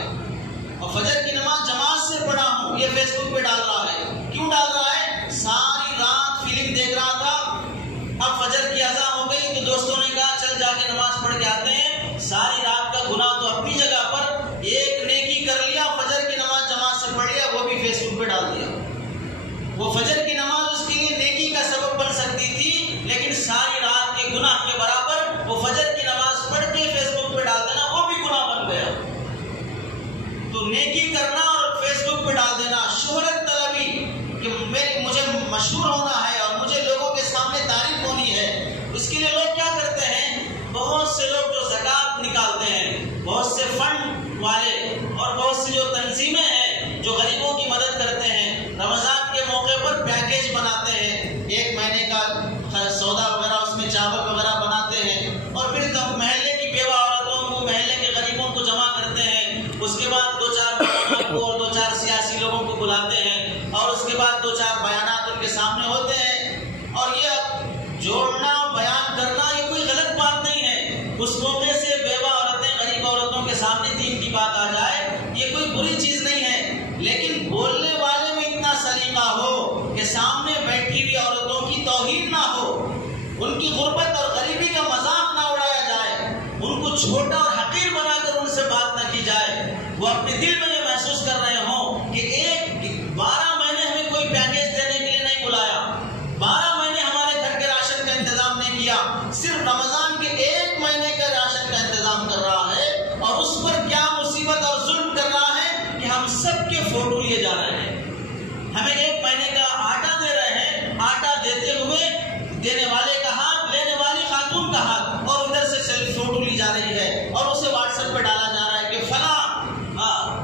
اور فجر کی نماز جماعت سے پڑھا ہوں، یہ فیس بک پہ ڈال رہا ہے۔ کیوں ڈال رہا ہے؟ ساری رات فلم دیکھ رہا تھا، اب فجر کی اذان ہو گئی تو دوستوں نے کہا چل جا کے نماز پڑھ کے آتے ہیں۔ ساری رات کا گناہ تو اپنی جگہ پر، ایک نیکی کر لیا، فجر کی نماز جماعت سے پڑھ لیا، وہ بھی فیس بک پہ ڈال دیا۔ وہ فجر کی نماز اس کے لیے نیکی کا سبب بن سکتی تھی، لیکن ساری رات کے گناہ کے برابر وہ فجر کی نماز پڑھ کے فیس بک پہ ڈال دینا، وہ بھی گناہ بن گیا۔ تو نیکی کرنا اور فیس بک پہ ڈال دینا، شہرت طلبی کہ مجھے مشہور ہونا ہے اور مجھے لوگوں کے سامنے تعریف ہونی ہے، اس کے لیے لوگ کیا کرتے ہیں؟ بہت سے لوگ جو زکوٰۃ نکالتے ہیں، بہت سے فنڈ والے اور بہت سی جو تنظیمیں ہیں جو غریبوں کی مدد کرتے ہیں، رمضان کے موقع پر پیکیج بناتے ہیں، 1 مہینے کا سودا وغیرہ اس میں چاول وغیرہ بناتے ہیں، اور پھر محلے کی بیوہ عورتوں کو، محلے کے غریبوں کو جمع کرتے ہیں، اس کے بعد 2-4 مولانا کو اور 2-4 سیاسی لوگوں کو بلاتے ہیں، اور اس کے بعد 2-4 بیانات ان کے سامنے ہوتے ہیں، اور یہ جوڑنا بیان کرنا یہ کوئی غلط بات نہیں ہے۔ اس موقع سے بیوہ عورتیں، غریب عورتوں کے سامنے دین کی بات آ جائے، یہ کوئی بری چیز نہیں ہے، لیکن بولنے والے میں اتنا سلیقہ ہو کہ سامنے بیٹھی ہوئی عورتوں کی توہین نہ ہو، ان کی غربت اور غریبی کا مذاق نہ اڑایا جائے، ان کو چھوٹا اور حقیر بنا کر ان سے بات نہ کی جائے۔ وہ اپنے دل میں یہ محسوس کر رہے ہوں کہ 12 مہینے ہمیں کوئی پیکیج دینے کے لیے نہیں بلایا، 12 مہینے ہمارے گھر کے راشن کا انتظام نہیں کیا، صرف رمضان کے 1 مہینے کا راشن کا انتظام کر رہا ہے، اور اس پر کیا مصیبت اور ظلم کر رہا ہے کہ ہم سب کے فوٹو لیے جا رہے ہیں، ہمیں 1 مہینے کا آٹا دے رہے ہیں، آٹا دیتے ہوئے دینے والے کا ہاتھ، لینے والی خاتون کا ہاتھ، اور ادھر سے سیلفی فوٹو لی جا رہی ہے، اور اسے واٹس ایپ پہ ڈالا جا رہا ہے کہ فلاں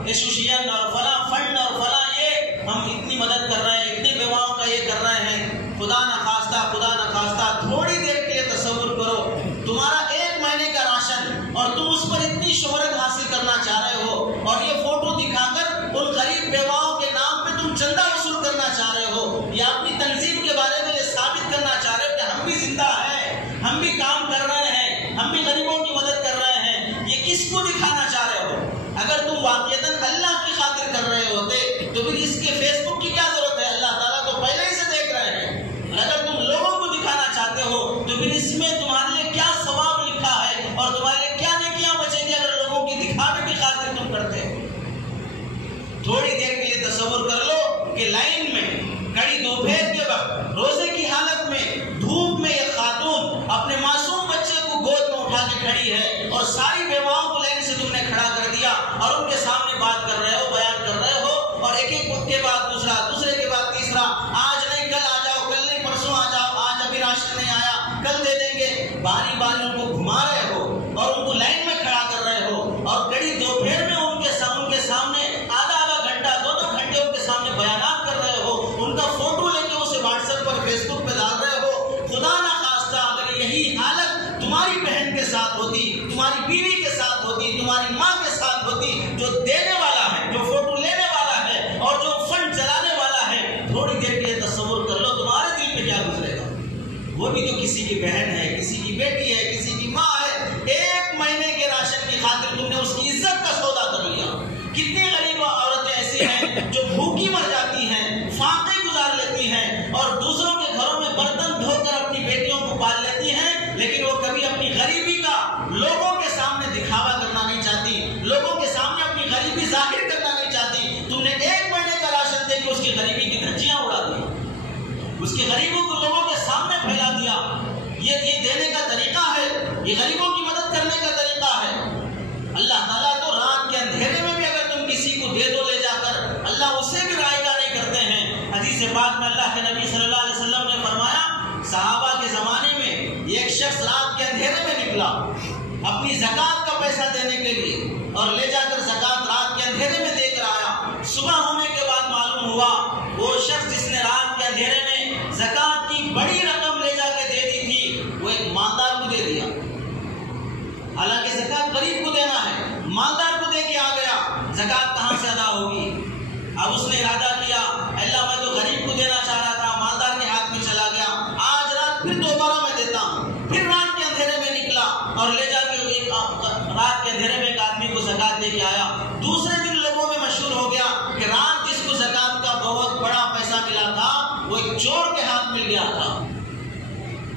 ایسوسیشن اور فلاں فنڈ اور فلاں یہ ہم اتنی مدد کر رہے ہیں، اتنے بیواؤں کا یہ کر رہے ہیں۔ خدا نخواستہ تھوڑی دیر کے لیے تصور کرو، تمہارا 1 مہینے کا راشن، اور تم اس پر اتنی شہرت حاصل کرنا چاہ رہے ہو، اور یہ فوٹو دکھا کر ان غریب بیواؤں کے نام پہ تم چندہ وصول کرنا چاہ رہے ہو، یا اپنی تنظیم کے بارے میں یہ ثابت کرنا چاہ رہے ہو کہ ہم بھی زندہ ہیں، ہم بھی کام کر رہے ہیں، ہم بھی غریبوں کی مدد کر رہے ہیں، یہ کس کو دکھانا چاہ رہے ہو؟ اگر تم واقعتاً اللہ کی خاطر کر رہے ہوتے تو پھر اس کے فیس بک کی کیا ضرورت ہے؟ اللہ تعالیٰ تو پہلے ہی سے دیکھ رہے ہیں۔ اگر تم لوگوں کو دکھانا چاہتے ہو تو پھر اس میں تمہارے لیے کیا ثواب لکھا ہے، اور تمہارے لیے کیا نیکیاں بچیں گی اگر لوگوں کی دکھاوے کی خاطر تم کرتے ہو؟ تھوڑی دیر کے لیے تصور کر لو کہ لائن میں کڑی دوپہر کے وقت روزے کی حالت میں دھوپ میں یہ خاتون اپنے معصوم بچے کو گود میں اٹھا کے کھڑی ہے، اور ساری بیواؤں کو لائن سے تم نے کھڑا کر دیا، اور ان کے سامنے بات کر رہے ہو، بیان کر رہے ہو، اور ایک کے بعد دوسرا، دوسرے کے بعد تیسرا، آج نہیں کل آ جاؤ، کل نہیں پرسوں آ جاؤ، آج ابھی راشن نہیں آیا، کل دے دیں گے، باری باری ان کو گھما رہے ہو اور ان کو لائن میں کھڑا کر رہے ہو، اور کڑی دوپہر میں ان کے سامنے آدھا گھنٹہ 2 گھنٹے ان کے سامنے بیانات کر رہے ہو، ان کا فوٹو لے کے اسے واٹس ایپ پر فیس بک پہ ڈال رہے ہو۔ خدا نہ خواستہ اگر یہی حالت تمہاری بہن کے ساتھ ہوتی، تمہاری بیوی کے ساتھ ہوتی، تمہاری ماں کے ساتھ ہوتی، جو دینے والا ہے، جو فوٹو لینے والا ہے اور جو فنڈ چلانے کی بہن ہے, کسی کی بیٹی ہے, کسی کی ماں ہے, 1 مہینے کے راشن کی خاطر تم نے اس کی عزت کا سودا کر لیا. کتنی غریب عورتیں ایسی ہیں جو بھوکی مر جاتی ہیں, فاقے گزار لیتی ہیں اور دوسروں کے گھروں میں برتن دھو کر اپنی بیٹیوں کو پال لیتی ہیں, لیکن وہ کبھی اپنی غریبی کا لوگوں کے سامنے دکھاوا کرنا نہیں چاہتی, لوگوں کے سامنے اپنی غریبی ظاہر کرنا نہیں چاہتی. تم نے 1 مہینے کا راشن دے کے اس کی غریبی کی دھجیاں اڑا دی, اس کی غریبوں کو لوگوں کے سامنے پھیلا دیا. یہ دینے کا طریقہ ہے, یہ غریبوں کی مدد کرنے کا طریقہ ہے. اللہ تعالیٰ تو رات کے اندھیرے میں بھی اگر تم کسی کو دے دو لے جا کر, اللہ اسے بھی رائگاں نہیں کرتے ہیں. حدیث پاک میں اللہ کے نبی صلی اللہ علیہ وسلم نے فرمایا, صحابہ کے زمانے میں ایک شخص رات کے اندھیرے میں نکلا اپنی زکوٰۃ کا پیسہ دینے کے لیے اور لے جا کر زکوٰۃ رات کے اندھیرے میں دے کر آیا. صبح ہونے کے بعد معلوم ہوا وہ شخص جس نے رات کے اندھیرے میں زکوٰۃ کی بڑی رقم لے جا کے دے دی تھی, وہ ایک مالدار کو دے دیا. حالانکہ زکوٰۃ غریب کو دینا ہے, مالدار کو دے کے آ گیا, زکوٰۃ کہاں سے ادا ہوگی؟ اب اس نے ارادہ کیا, اللہ میں تو غریب کو دینا چاہ رہا تھا, مالدار کے ہاتھ میں چلا گیا, آج رات پھر دوبارہ میں دیتا ہوں. پھر رات کے اندھیرے میں نکلا اور لے جا کے رات کے اندھیرے میں ایک آدمی کو زکوٰۃ دے کے آیا. دوسرے دن لوگوں میں مشہور ہو گیا کہ رات جس کو زکوٰۃ کا بہت بڑا پیسہ ملا تھا وہ ایک چور کے ہاتھ مل گیا تھا.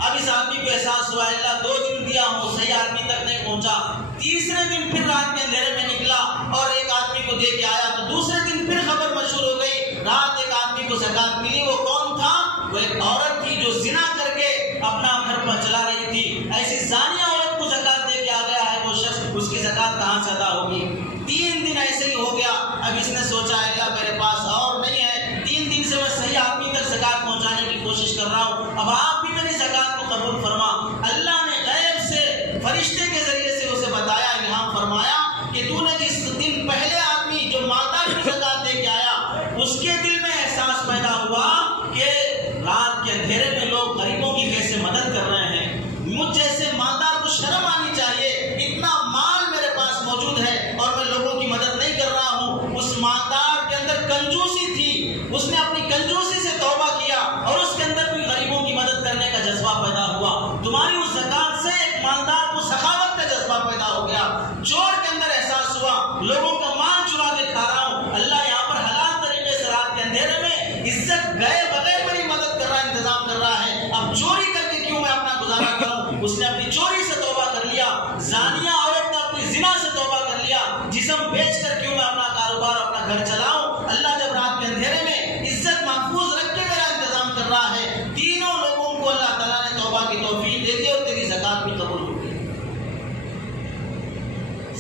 اب اس آدمی کو احساس ہوا, اللہ 2 دن دیا ہوں, صحیح آدمی تک نہیں پہنچا. تیسرے دن پھر رات کے اندھیرے میں نکلا اور ایک آدمی کو دے کے آیا, تو دوسرے دن پھر خبر مشہور ہو گئی, رات ایک آدمی کو زکوٰۃ ملی. وہ کون تھا؟ وہ ایک عورت تھی جو زنا کر کے اپنا گھر پر چلا رہی تھی. ایسی زانیہ عورت کو زکوٰۃ دے کے آ گیا ہے وہ شخص, اس کی زکوٰۃ کہاں سے ادا ہوگی؟ 3 دن ایسے ہی ہو گیا. اب اس نے سوچا, اللہ میرے پاس اور نہیں ہے, 3 دن سے میں صحیح آدمی تک زکوٰۃ پہنچانے کی کوشش کر رہا ہوں, اب آپ بھی میری زکوٰۃ کو قبول فرما. اللہ نے غیب سے فرشتے کے ذریعے سے اسے بتایا, الہام فرمایا کہ تو نے جس دن پہلے آدمی جو مالدار کو زکوٰۃ دے کے آیا اس کے دل میں احساس پیدا ہوا کہ رات کے اندھیرے میں لوگ غریبوں کی کیسے مدد کر رہے ہیں, مجھ جیسے مالدار کو شرم آنی چاہیے, اتنا مال میرے پاس موجود ہے اور میں لوگوں کی مدد نہیں کر رہا ہوں. اس مالدار کے اندر کنجوسی تھی, اس نے اپنی کنجوسی سے توبہ کیا اور اس کے اندر بھی غریبوں کی مدد کرنے کا جذبہ پیدا ہوا. تمہاری اس زکوٰۃ سے ایک مالدار کو سخاوت کا جذبہ پیدا ہو گیا. چور کے اندر احساس ہوا, لوگوں کا مال چرا کے کھا رہا ہوں, اللہ یہاں پر حلال طریقے سے رات کے اندھیرے میں عزت گئے بغیر میری مدد کر رہا ہے, انتظام کر رہا ہے, اب چوری کر کے کیوں میں اپنا گزارا کروں. اس نے اپنی چوری سے توبہ کر لیا. زانیہ عورت نے اپنی زنا سے توبہ کر لیا, جسم بیچ کر کیوں میں اپنا کاروبار اپنا گھر چلاؤں. اللہ جب رات کے اندھیرے میں عزت محفوظ رکھ کے میرا انتظام کر رہا ہے, تینوں لوگوں کو اللہ تعالیٰ نے توبہ کی توفیق دے دی اور تیری زکوٰۃ بھی قبول ہو گئی.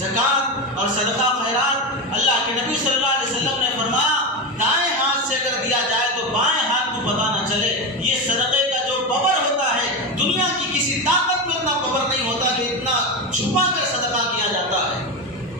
زکوٰۃ اور صدقہ خیرات, اللہ کے نبی صلی اللہ علیہ وسلم نے فرمایا, دائیں ہاتھ سے اگر دیا جائے تو بائیں ہاتھ کو پتہ نہ چلے. یہ صدقے کا جو پاور ہوتا ہے, دنیا کی کسی طاقت میں اتنا پاور نہیں ہوتا کہ اتنا چھپا کر صدقہ کیا جاتا ہے.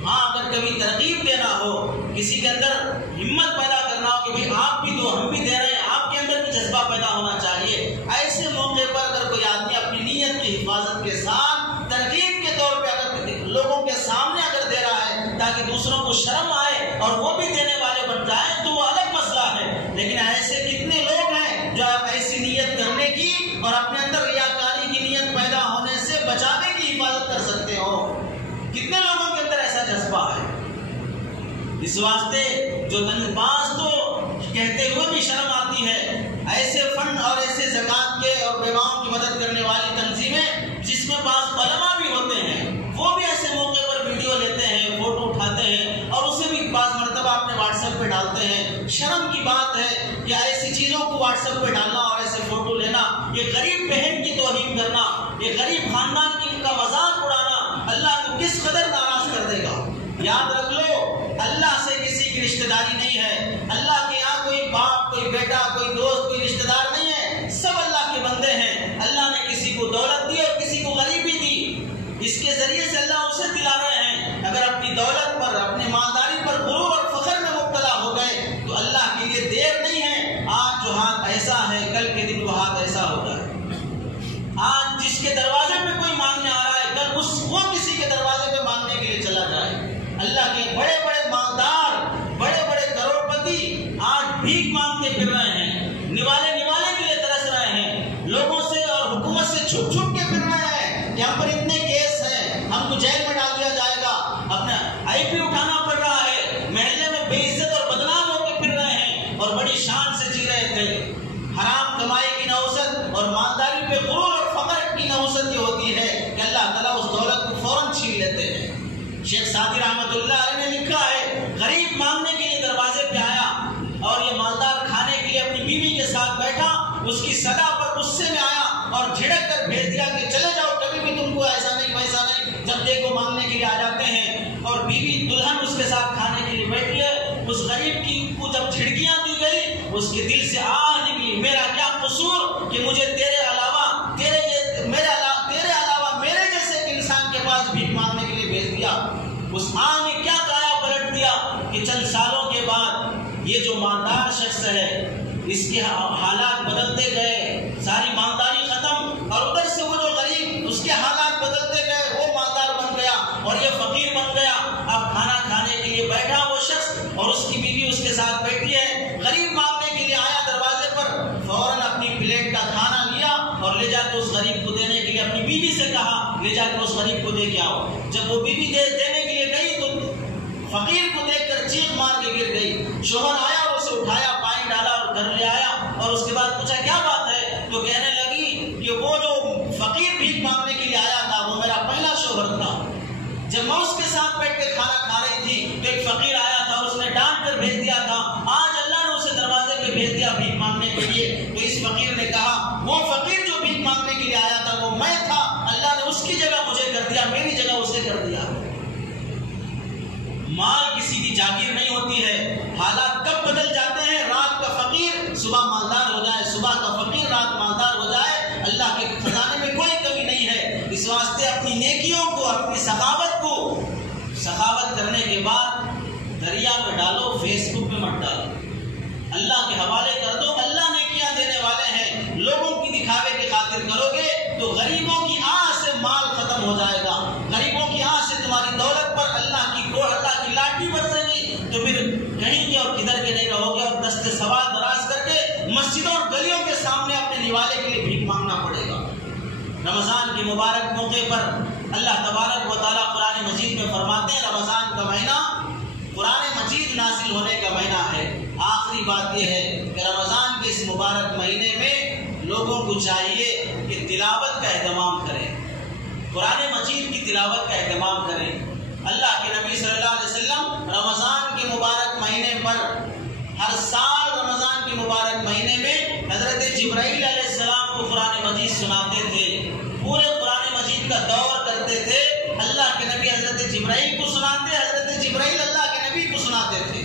ہاں, اگر کبھی ترغیب دینا ہو, کسی کے اندر ہمت پیدا کرنا ہو کہ بھئی آپ بھی دو, ہم بھی دے رہے ہیں, آپ کے اندر بھی جذبہ پیدا ہونا چاہیے. ایسے موقع پر اگر کوئی آدمی اپنی نیت کی حفاظت کے ساتھ ترغیب کے طور پہ اگر لوگوں کے سامنے اگر دے رہا ہے تاکہ دوسروں کو شرم آئے اور وہ بھی دینے والے بن جائیں, تو وہ الگ مسئلہ ہے. لیکن ایسے کتنے لوگ ہیں جو ایسی نیت کرنے کی اور اپنے اندر ریاکاری کی نیت پیدا ہونے سے بچانے کی حفاظت کر سکتے ہو. کتنے لوگوں کے اندر ایسا جذبہ ہے. اس واسطے جو بعض تو کہتے ہوئے بھی شرم آتی ہے, ایسے فنڈ اور ایسے زکوٰۃ کے اور بیواؤں کی مدد کرنے والی تنظیمیں جس میں بعض علماء بھی ہوتے ہیں, وہ بھی ایسے موقع پر ویڈیو لیتے ہیں, فوٹو اٹھاتے ہیں اور اسے بھی بعض مرتبہ اپنے واٹس ایپ پہ ڈالتے ہیں. شرم کی بات ہے کہ ایسی چیزوں کو واٹس ایپ پہ ڈالنا اور ایسے فوٹو لینا, یہ غریب بہن کی توہین کرنا, یہ غریب خاندان کی کا مذاق اڑانا اللہ کو کس قدر ناراض کر دے گا. یاد رکھ لو, اللہ سے کسی کی رشتہ داری نہیں ہے. اللہ کے یہاں کوئی باپ, کوئی بیٹا, کوئی دوست, کوئی رشتہ دار نہیں ہے. سب اللہ کے بندے ہیں. اللہ نے کسی کو دولت دی اور کسی کو غریبی دی, اس کے ذریعے سے اللہ اسے دلا رہے ہیں. اگر اپنی دولت پر, اپنی مالداری پر غرور اور فخر میں مبتلا ہو گئے تو اللہ کے لیے دیر نہیں ہے. آج جو ہاتھ ایسا ہے, کل کے دن وہ ہاتھ ایسا ہوتا ہے. آج جس کے دروازے پہ کوئی مانگنے آ رہا ہے, کل وہ کسی کے دروازے پہ مانگنے کے لیے چلا جائے. اللہ کے بڑے بڑے مالدار, بڑے بڑے کروڑ پتی آج بھیک مانگتے پھر رہے ہیں, نوالے کے لیے ترس رہے ہیں, لوگوں سے اور حکومت سے چھپ چھپ بڑی شان سے جی رہے تھے. حرام کمائی کی نحوست اور مالداری پہ غرور اور فخر کی نحوست یہ ہوتی ہے کہ اللہ تعالیٰ اس دولت کو فوراً چھین لیتے ہیں. شیخ سعدی رحمۃ اللہ علیہ نے لکھا ہے غریب مانگنے کے لیے دروازے پہ آیا اور یہ مالدار کھانے کے لیے اپنی بیوی کے ساتھ بیٹھا, اس کی صدا پر غصے میں آیا اور جھڑک کر بھیج دیا کہ چلے جاؤ, کبھی بھی تم کو ایسا نہیں ویسا نہیں. جب دیکھو مانگنے کے لیے آ جاتے ہیں اور بیوی دلہن اس کے ساتھ کھانے کے لیے بیٹھی ہے, اس غریب کی کو جب جھڑکیاں دی گئی اس کے دل سے آہ نکلی, میرا کیا قصور کہ مجھے تیرے علاوہ میرے جیسے انسان کے پاس بھیک مانگنے کے لیے بھیج دیا. اس آہ نے کیا کایا پلٹ دیا کہ چند سالوں کے بعد یہ جو مالدار شخص ہے اس کے حالات بدلتے گئے, ساری مالداری ختم, اور ادھر سے وہ جو غریب اس کے حالات بدلتے گئے, وہ مالدار بن گیا اور یہ فقیر بن گیا. اب کھانا کھانے کے لیے بیٹھا وہ شخص اور اس کی بیوی اس کے ساتھ بیٹھی ہے, غریب مانگنے کے لیے آیا دروازے پر, فوراً اپنی پلیٹ کا کھانا لیا اور لے جا کے اس غریب کو دینے کے لیے اپنی بیوی سے کہا لے جا کے اس غریب کو دے کے آؤ. جب وہ بیوی دینے کے لیے گئی تو فقیر کو دیکھ کر چیخ مار کے گر گئی. شوہر آیا اور اسے اٹھایا, پانی ڈالا اور گھر لے آیا اور اس کے بعد پوچھا کیا بات ہے, تو کہنے لگی کہ وہ جو فقیر بھیک مانگنے کے لیے آیا تھا وہ میرا پہلا شوہر تھا. جب میں اس کے ساتھ بیٹھ کے کھانا کھا رہی تھی تو ایک فقیر آیا تھا, اس نے ڈانٹ کر بھیج دیا تھا, آج اللہ نے اسے دروازے پہ بھیج دیا بھیک مانگنے کے لیے. تو اس فقیر نے کہا وہ فقیر جو بھیک مانگنے کے لیے آیا تھا وہ میں تھا, اللہ نے اس کی جگہ مجھے کر دیا, میری جگہ اسے کر دیا. مال کسی کی جاگیر نہیں ہوتی ہے, حالات کب بدل جاتے ہیں, رات کا فقیر صبح مالدار ہو جائے, صبح کا فقیر رات مالدار ہو جائے. اللہ کے خزانے میں کوئی کمی نہیں ہے. اس واسطے اپنی نیکیوں کو, اپنی سخاوت کرنے کے بعد دریا میں ڈالو, فیس بک میں مت ڈالو, اللہ کے حوالے کر دو. اللہ نیکیاں دینے والے ہیں. لوگوں کی دکھاوے کی خاطر کرو گے تو غریبوں کی آنکھ سے مال ختم ہو جائے گا, غریبوں کی آنکھ سے تمہاری دولت پر اللہ کی لاٹھی برسے گی, تو پھر کہیں گے اور کدھر کے نہیں رہو گے, اور دستے سوال دراز کر کے مسجدوں اور گلیوں کے سامنے اپنے نوالے کے لیے بھیک مانگنا پڑے گا. رمضان کے مبارک موقع پر اللہ تبارک و تعالیٰ قرآن مجید میں فرماتے ہیں رمضان کا مہینہ قرآن مجید نازل ہونے کا مہینہ ہے. آخری بات یہ ہے کہ رمضان کے اس مبارک مہینے میں لوگوں کو چاہیے کہ تلاوت کا اہتمام کریں, قرآن مجید کی تلاوت کا اہتمام کریں. اللہ کے نبی صلی اللہ علیہ وسلم رمضان کے مبارک مہینے پر ہر سال رمضان کے مبارک مہینے میں حضرت جبرائیل علیہ السلام کو قرآن مجید سناتے تھے, پورے قرآن مجید کا دور کرتے تھے. اللہ کے نبی حضرت جبرائیل کو سناتے, حضرت جبرائیل اللہ کے نبی کو سناتے تھے.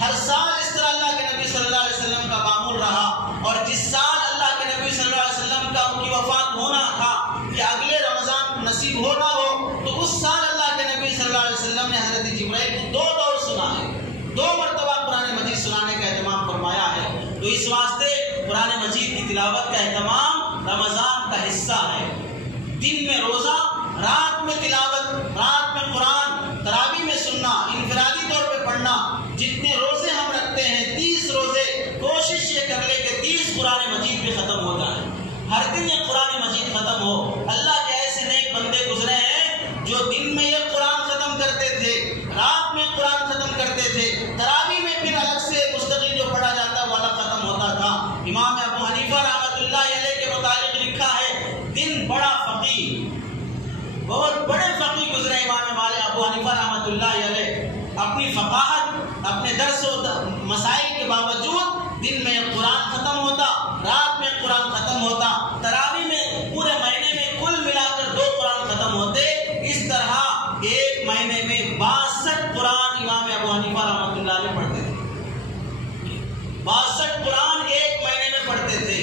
ہر سال اس طرح اللہ کے نبی صلی اللہ علیہ وسلم کا معمول رہا, اور جس سال اللہ کے نبی صلی اللہ علیہ وسلم کا ان کی وفات ہونا تھا کہ اگلے رمضان نصیب ہو نہ ہو, تو اس سال اللہ کے نبی صلی اللہ علیہ وسلم نے حضرت جبرائیل کو 2 دور سنائے, 2 مرتبہ قرآن مجید سنانے کا اہتمام فرمایا ہے. تو اس واسطے قرآن مجید کی تلاوت کا اہتمام رمضان کا حصہ ہے. دن میں روزہ, رات میں تلاوت, رات میں قرآن, تراویح میں سننا, انفرادی طور پہ پڑھنا. جتنے روزے ہم رکھتے ہیں 30 روزے, کوشش یہ کر لے کہ 30 قرآن مجید بھی ختم ہو جائے, ہر دن یہ قرآن مجید ختم ہو. اللہ کے ایسے نیک بندے گزرے ہیں جو دن میں یہ قرآن ختم کرتے تھے, رات میں قرآن ختم کرتے تھے, تراویح میں پھر الگ سے مستقل جو پڑھا جاتا وہ الگ ختم ہوتا تھا. امام ابو حنیفہ رحمۃ اللہ علیہ کے متعلق لکھا ہے دن بڑا فقیر, بہت بڑے فقیر گزرے امام ابو حنیفہ رحمۃ اللہ علیہ. اپنی فقاہت, اپنے درس و مسائل کے باوجود دن میں قرآن ختم ہوتا, رات میں قرآن ختم ہوتا, تراویح میں پورے مہینے میں کل ملا کر 2 قرآن ختم ہوتے. اس طرح ایک مہینے میں 62 قرآن امام ابو حنیفہ رحمۃ اللہ علیہ پڑھتے تھے. 62 قرآن ایک مہینے میں پڑھتے تھے.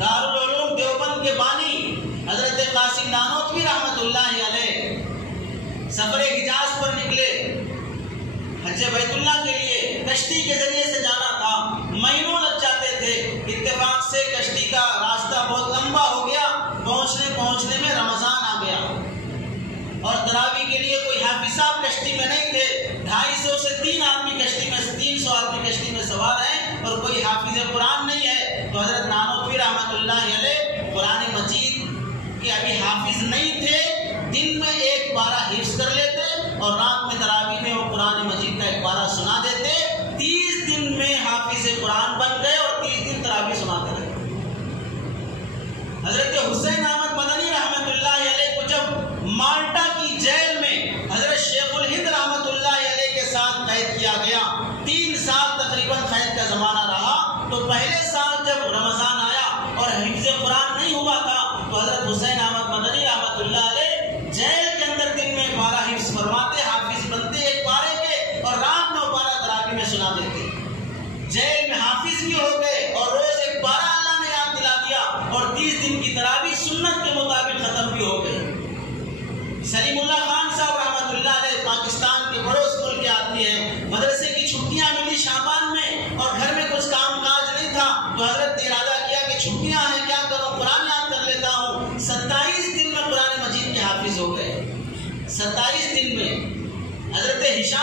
دارالعلوم دیوبند کے بانی حضرت قاسم نانوتوی رحمۃ اللہ علیہ سفر حجاز پر نکلے, حج بیت اللہ کے لیے کشتی کے ذریعے سے جانا تھا, مہینوں لگ جاتے تھے. اتفاق سے کشتی کا راستہ بہت لمبا ہو گیا, پہنچنے میں رمضان آ گیا, اور تراویح کے لیے کوئی حافظ صاحب کشتی میں نہیں تھے. 250 سے 300 آدمی کشتی میں, 300 آدمی کشتی میں سوار ہیں, اور کوئی حافظ قرآن نہیں ہے. تو حضرت نانوتوی رحمۃ اللہ علیہ قرآن مجید کے ابھی حافظ نہیں تھے, دن میں 1 پارہ حفظ کر لیتے اور رات میں تراویح میں وہ قرآن مجید کا 1 پارہ سنا دیتے. 30 دن میں حافظ قرآن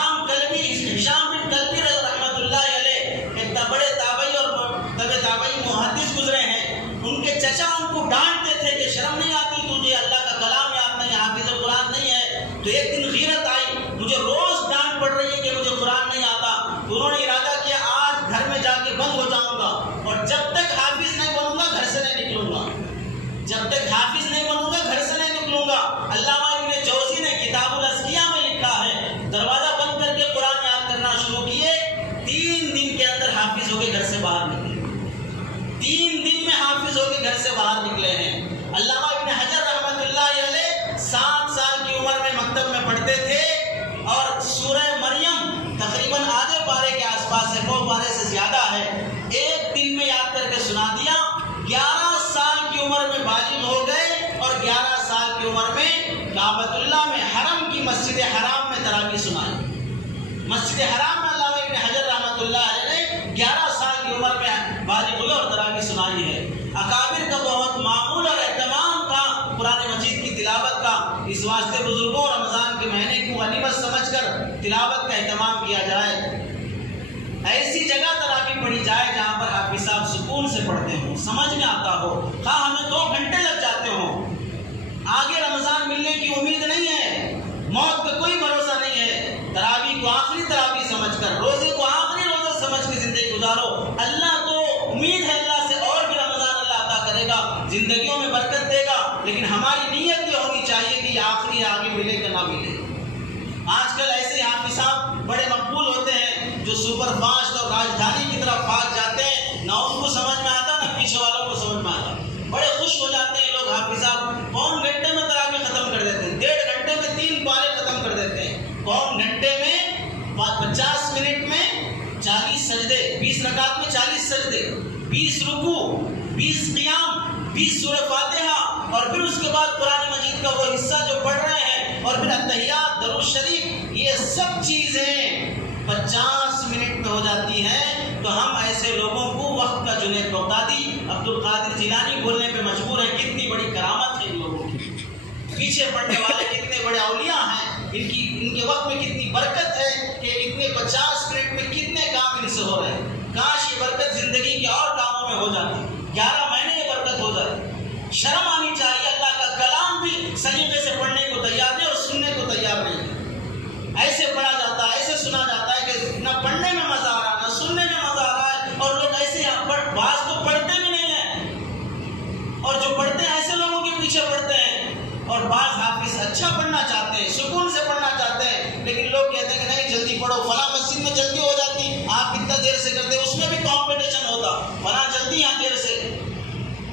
ہشام بن کلبی رحمۃ اللہ علیہ ایک بڑے تابعی اور تابعی محدث گزرے ہیں. ان کے چچا ان کو ڈانٹتے تھے کہ شرم نہیں آتی تجھے اللہ کا کلام یاد نہیں, حافظ قرآن نہیں ہے. تو ایک دن غیرت آئی, مجھے روز ڈانٹ پڑ رہی ہے کہ مجھے قرآن نہیں آتا. تو انہوں نے ارادہ کیا آج گھر میں جا کے بند ہو جاؤں گا اور جب تک حافظ نہیں بنوں گا گھر سے نہیں نکلوں گا. جب تک حافظ نہیں بنوں گا گھر سے نہیں نکلوں گا. علامہ ابن جوزی نے کتاب الازکیہ میں لکھا ہے, دروازہ بند کر کے قرآن یاد کرنا شروع کیے, 3 دن کے اندر حافظ ہو کے گھر سے باہر نکلے. 3 دن میں حافظ ہو کے گھر سے باہر نکلے ہیں. علامہ ابن حجر رحمۃ اللہ علیہ 7 سال کی عمر میں مکتب میں پڑھتے تھے اور سورہ مریم تقریباً آدھے پارے کے آس پاس سے 2 پارے سے زیادہ ہے, ایک دن میں یاد کر کے سنا دیا. 11 سال کی عمر میں بالغ ہو گئے اور 11 سال کی عمر میں کعبۃ اللہ میں حرم کی مسجد حرام میں تراویح سنائی. مسجد حرام میں علامہ ابن حجر رحمۃ اللہ علیہ نے 11 سال کی عمر میں بالغ ہوئے اور تراویح سنائی ہے. اکابر کا بہت معمول اور اہتمام تھا قرآن مجید کی تلاوت کا. اس واسطے بزرگوں رمضان کے مہینے کو غنیمت سمجھ کر تلاوت کا اہتمام کیا جائے. ایسی جگہ تراویح پڑھی جائے جہاں پر حافظ صاحب سکون سے پڑھتے ہوں, سمجھ میں آتا ہو, ہاں ہمیں 2 گھنٹے لگ جاتے ہوں. آگے رمضان ملنے کی امید نہیں ہے, موت کا کوئی بھروسہ نہیں ہے. تراویح کو آخری تراویح سمجھ کر, روزے کو آخری روزہ سمجھ کے زندگی گزارو. اللہ تو امید ہے اللہ سے اور بھی رمضان اللہ عطا کرے گا, زندگیوں میں برکت دے گا, لیکن ہماری نیت یہ ہونی چاہیے کہ یہ آخری آگے ملے کہ نہ ملے. آج کل ایسے حافظ صاحب بڑے مقبول ہوتے ہیں جو سپر فاسٹ اور راجدھانی کی طرف بھاگ جاتے ہیں, نہ ان کو سمجھ میں آتا نہ پیچھے والوں کو سمجھ میں آتا. بڑے خوش ہو جاتے ہیں لوگ, حافظ صاحب 1 گھنٹے میں تراویح ختم کر دیتے ہیں, 1.5 گھنٹے میں 3 پارے ختم کر دیتے ہیں, 1 گھنٹے میں 50 منٹ میں 40 سجدے, 20 رکعت میں 40 سجدے, 20 رکوع, 20 قیام, 20 سورہ فاتحہ, اور پھر اس کے بعد قرآن مجید کا وہ حصہ جو پڑھ رہے ہیں, اور پھر التحیات, درود شریف, یہ سب چیزیں 50 منٹ میں ہو جاتی ہیں. تو ہم ایسے لوگوں کو وقت کا جنید بغدادی, عبد القادر جیلانی بولنے پہ مجبور ہیں. کتنی بڑی کرامت ہے ان لوگوں کی, پیچھے پڑھنے والے کتنے بڑے اولیاء ہیں, ان کے وقت میں کتنی برکت ہے کہ اتنے 50 منٹ میں کتنے کام ان سے ہو رہے ہیں. کاش یہ برکت زندگی کے اور کاموں میں ہو جاتی, 11 مہینے یہ برکت ہو جاتی. شرم آنی چاہیے, اللہ کا کلام بھی سلیقے سے پڑھنے کو تیار نہیں اور سننے کو تیار نہیں. ایسے پڑھا جاتا ہے, ایسے سنا جاتا ہے کہ نہ پڑھنے میں مزہ آ رہا نہ سننے میں مزہ آ رہا ہے, اور لوگ ایسے بعض تو پڑھتے بھی نہیں ہیں, اور جو پڑھتے ہیں ایسے لوگوں کے پیچھے پڑھتے ہیں. اور بعض حافظ اچھا پڑھنا چاہتے ہیں, سکون سے پڑھنا چاہتے ہیں, لیکن لوگ کہتے ہیں کہ نہیں جلدی پڑھو, فلاں مسجد میں جلدی ہو جاتی, آپ کتنا دیر سے کرتے, اس میں بھی کمپٹیشن ہوتا, فلاں جلدی یہاں دیر سے.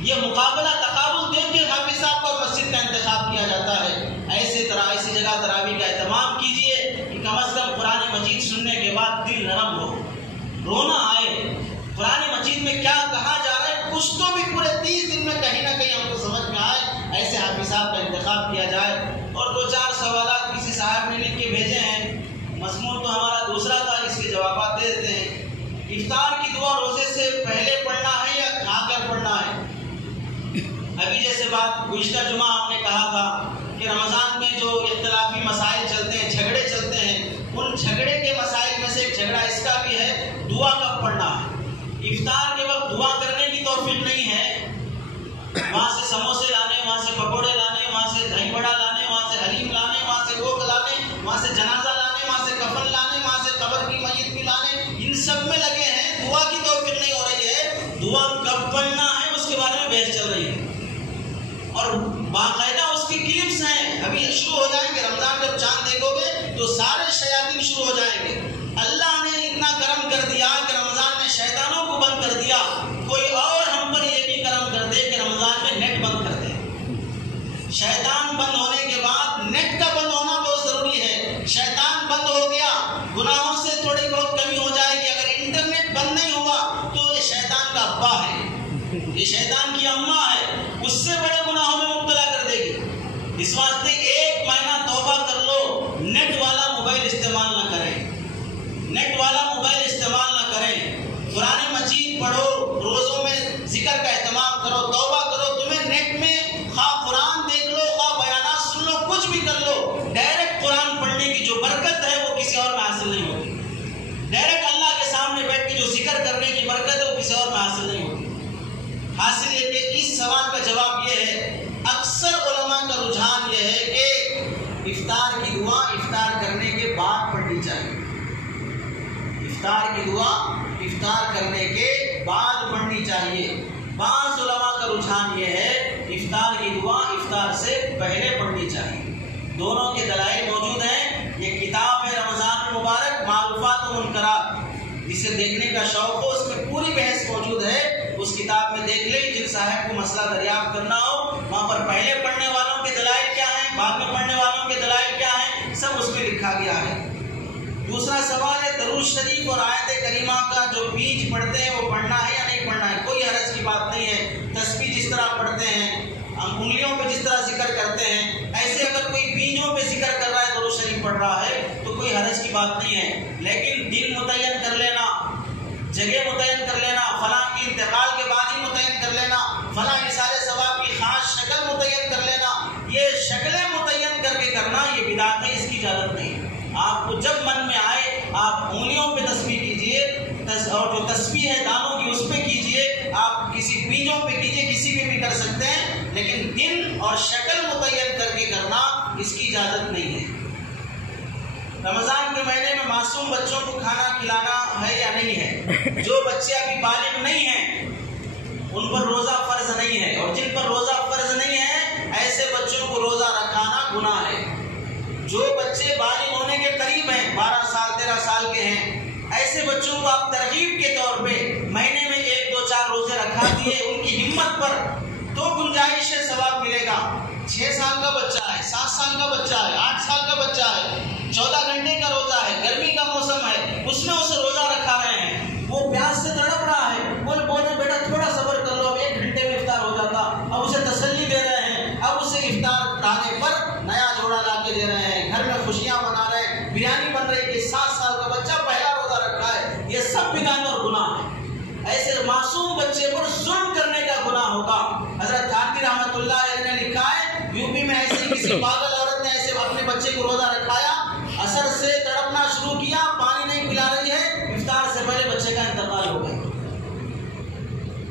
یہ مقابلہ تقابل دیکھ کے حافظ صاحب کو مسجد کا انتخاب کیا جاتا ہے. ایسی جگہ تراویح کا اہتمام کیجیے کہ کم از کم قرآن مجید سننے کے بعد دل نرم ہو, رونا آئے. قرآن مجید میں کیا کہا جا رہا ہے کچھ تو بھی پورے 30 دن میں کہیں نہ کہیں ہم کو سمجھ میں آئے. ایسے حافظ صاحب کا انتخاب کیا جائے. اور 2-4 سوالات کسی صاحب نے لکھ کے بھیجے ہیں, مضمون تو ہمارا دوسرا تھا, اس کے جوابات دے دیتے ہیں. افطار کی دعا روزے سے پہلے پڑھنا ہے یا کھا کر پڑھنا ہے؟ ابھی جیسے بات گزشتہ جمعہ ہم نے کہا تھا کہ رمضان میں جو اختلافی مسائل چلتے ہیں, جھگڑے چلتے ہیں, ان جھگڑے کے مسائل میں سے ایک جھگڑا اس کا بھی ہے دعا کب پڑھنا ہے. افطار کے وقت دعا کرنے کی توفیق نہیں ہے, وہاں سے سموسے لانے, وہاں سے پکوڑے لانے, وہاں سے دہی بڑا لانے, وہاں سے حلیم لانے, وہاں سے گوشت لانے, وہاں سے جنازہ لانے, وہاں سے کفن لانے, وہاں سے قبر کی میت بھی لانے, ان سب میں لگے ہیں, دعا کی توفیق نہیں ہو رہی ہے. دعا کب پڑھنا ہے اس کے بارے میں بحث چل رہی ہے, اور باقاعدہ اس کی کلپس ہیں. ابھی شروع ہو جائیں گے, رمضان جب چاند دیکھو گے تو سارے شیاطین شروع ہو جائیں گے. اللہ نے اتنا کرم کر دیا کہ رمضان میں شیطانوں کو بند کر دیا, کوئی اور ہم پر یہ بھی کرم کر دے کہ رمضان میں نیٹ بند کر دے. شیطان بند ہونے کے بعد نیٹ کا بند ہونا بہت ضروری ہے. شیطان بند ہو گیا, گناہوں سے تھوڑی بہت کمی ہو جائے گی. اگر انٹرنیٹ بند نہیں ہوا تو یہ شیطان کا ابا ہے, یہ شیطان کی اماں ہے, اس سے بڑے گناہوں میں مبتلا کر دے گی. اس واسطے 1 مہینہ توبہ کر لو, نیٹ والا موبائل استعمال نہ کریں, نیٹ والا موبائل استعمال نہ کریں. قرآن مجید پڑھو, روزوں میں ذکر کا اہتمام کرو, توبہ کرو. تمہیں نیٹ میں خواہ قرآن دیکھ لو, خواہ بیانات سن لو, کچھ بھی کر لو, ڈائریکٹ قرآن پڑھنے کی جو برکت ہے وہ کسی اور میں حاصل حاصل ہے کہ اس سوال کا جواب یہ ہے، اکثر علماء کا رجحان یہ ہے کہ افطار کی دعا افطار کرنے کے بعد پڑھنی چاہیے. افطار کی دعا افطار کرنے کے بعد پڑھنی چاہیے. بعض علماء کا رجحان یہ ہے افطار کی دعا افطار سے پہلے پڑھنی چاہیے. دونوں کے دلائل موجود ہیں. یہ کتاب ہے رمضان المبارک معروفات و منکرات، جسے دیکھنے کا شوق ہو اس میں پوری بحث موجود ہے. اس کتاب میں دیکھ لیں. جن صاحب کو مسئلہ دریافت کرنا ہو وہاں پر پہلے پڑھنے والوں کے دلائل کیا ہیں، بعد میں پڑھنے والوں کے دلائل کیا ہیں، سب اس میں لکھا گیا ہے. دوسرا سوال ہے درود شریف اور آیت کریمہ کا جو بیج پڑھتے ہیں وہ پڑھنا ہے یا نہیں پڑھنا ہے. کوئی حرج کی بات نہیں ہے. تسبیح جس طرح پڑھتے ہیں، انگلیوں پہ جس طرح ذکر کرتے ہیں، ایسے اگر کوئی بیجوں پہ ذکر کر رہا ہے، درود شریف پڑھ رہا ہے تو کوئی حرج کی بات نہیں ہے. لیکن دن متعین کر لینا، جگہ متعین کر لینا، فلاں کی انتقال کے بعد ہی متعین کر لینا، فلاں اِیصال ثواب کی خاص شکل متعین کر لینا، یہ شکلیں متعین کر کے کرنا یہ بدعت ہے. اس کی اجازت نہیں. آپ کو جب من میں آئے آپ انگلیوں پہ تسبیح کیجئے، اور جو تسبیح ہے دانوں کی اس پہ کیجئے. آپ کسی بیجوں پہ کیجئے، کسی پہ بھی کر سکتے ہیں، لیکن دن اور شکل متعین کر کے کرنا اس کی اجازت نہیں ہے. رمضان کے مہینے میں معصوم بچوں کو کھانا کھلانا ہے یا نہیں ہے؟ جو بچے ابھی بالغ نہیں ہیں ان پر روزہ فرض نہیں ہے، اور جن پر روزہ فرض نہیں ہے ایسے بچوں کو روزہ رکھانا گناہ ہے. جو بچے بالغ ہونے کے قریب ہیں، 12 سال 13 سال کے ہیں، ایسے بچوں کو آپ ترغیب کے طور پہ مہینے میں 1 2 4 روزے رکھا دیے ان کی ہمت پر، تو گنجائش ہے، ثواب ملے گا. 6 سال کا بچہ ہے، 7 سال کا بچہ ہے، 8 سال کا بچہ ہے، 14 گھنٹے کا روزہ ہے، گرمی کا موسم ہے، اس میں اسے روزہ رکھا رہے ہیں، وہ پیاس سے تڑپ رہا ہے، بول رہے بیٹا تھوڑا صبر کر لو، اب 1 گھنٹے میں افطار ہو جاتا. اب اسے تسلی دے رہے ہیں، اب اسے افطار کھانے پر نیا جوڑا لا کے دے رہے ہیں، گھر میں خوشیاں منا رہے ہیں، بریانی بن رہی ہے کہ 7 سال کا بچہ پہلا روزہ رکھا ہے. یہ سب بدعت اور گناہ ہے. ایسے معصوم بچے پر ظلم کرنے کا گناہ ہوگا. حضرت تھانوی رحمۃ اللہ علیہ نے لکھا ہے یوپی میں ایسے کسی پاگل عورت نے ایسے اپنے بچے کو روزہ رکھایا، اثر سے تڑپنا شروع کیا، پانی نہیں پلا رہی ہے، افطار سے پہلے بچے کا انتقال ہو گیا.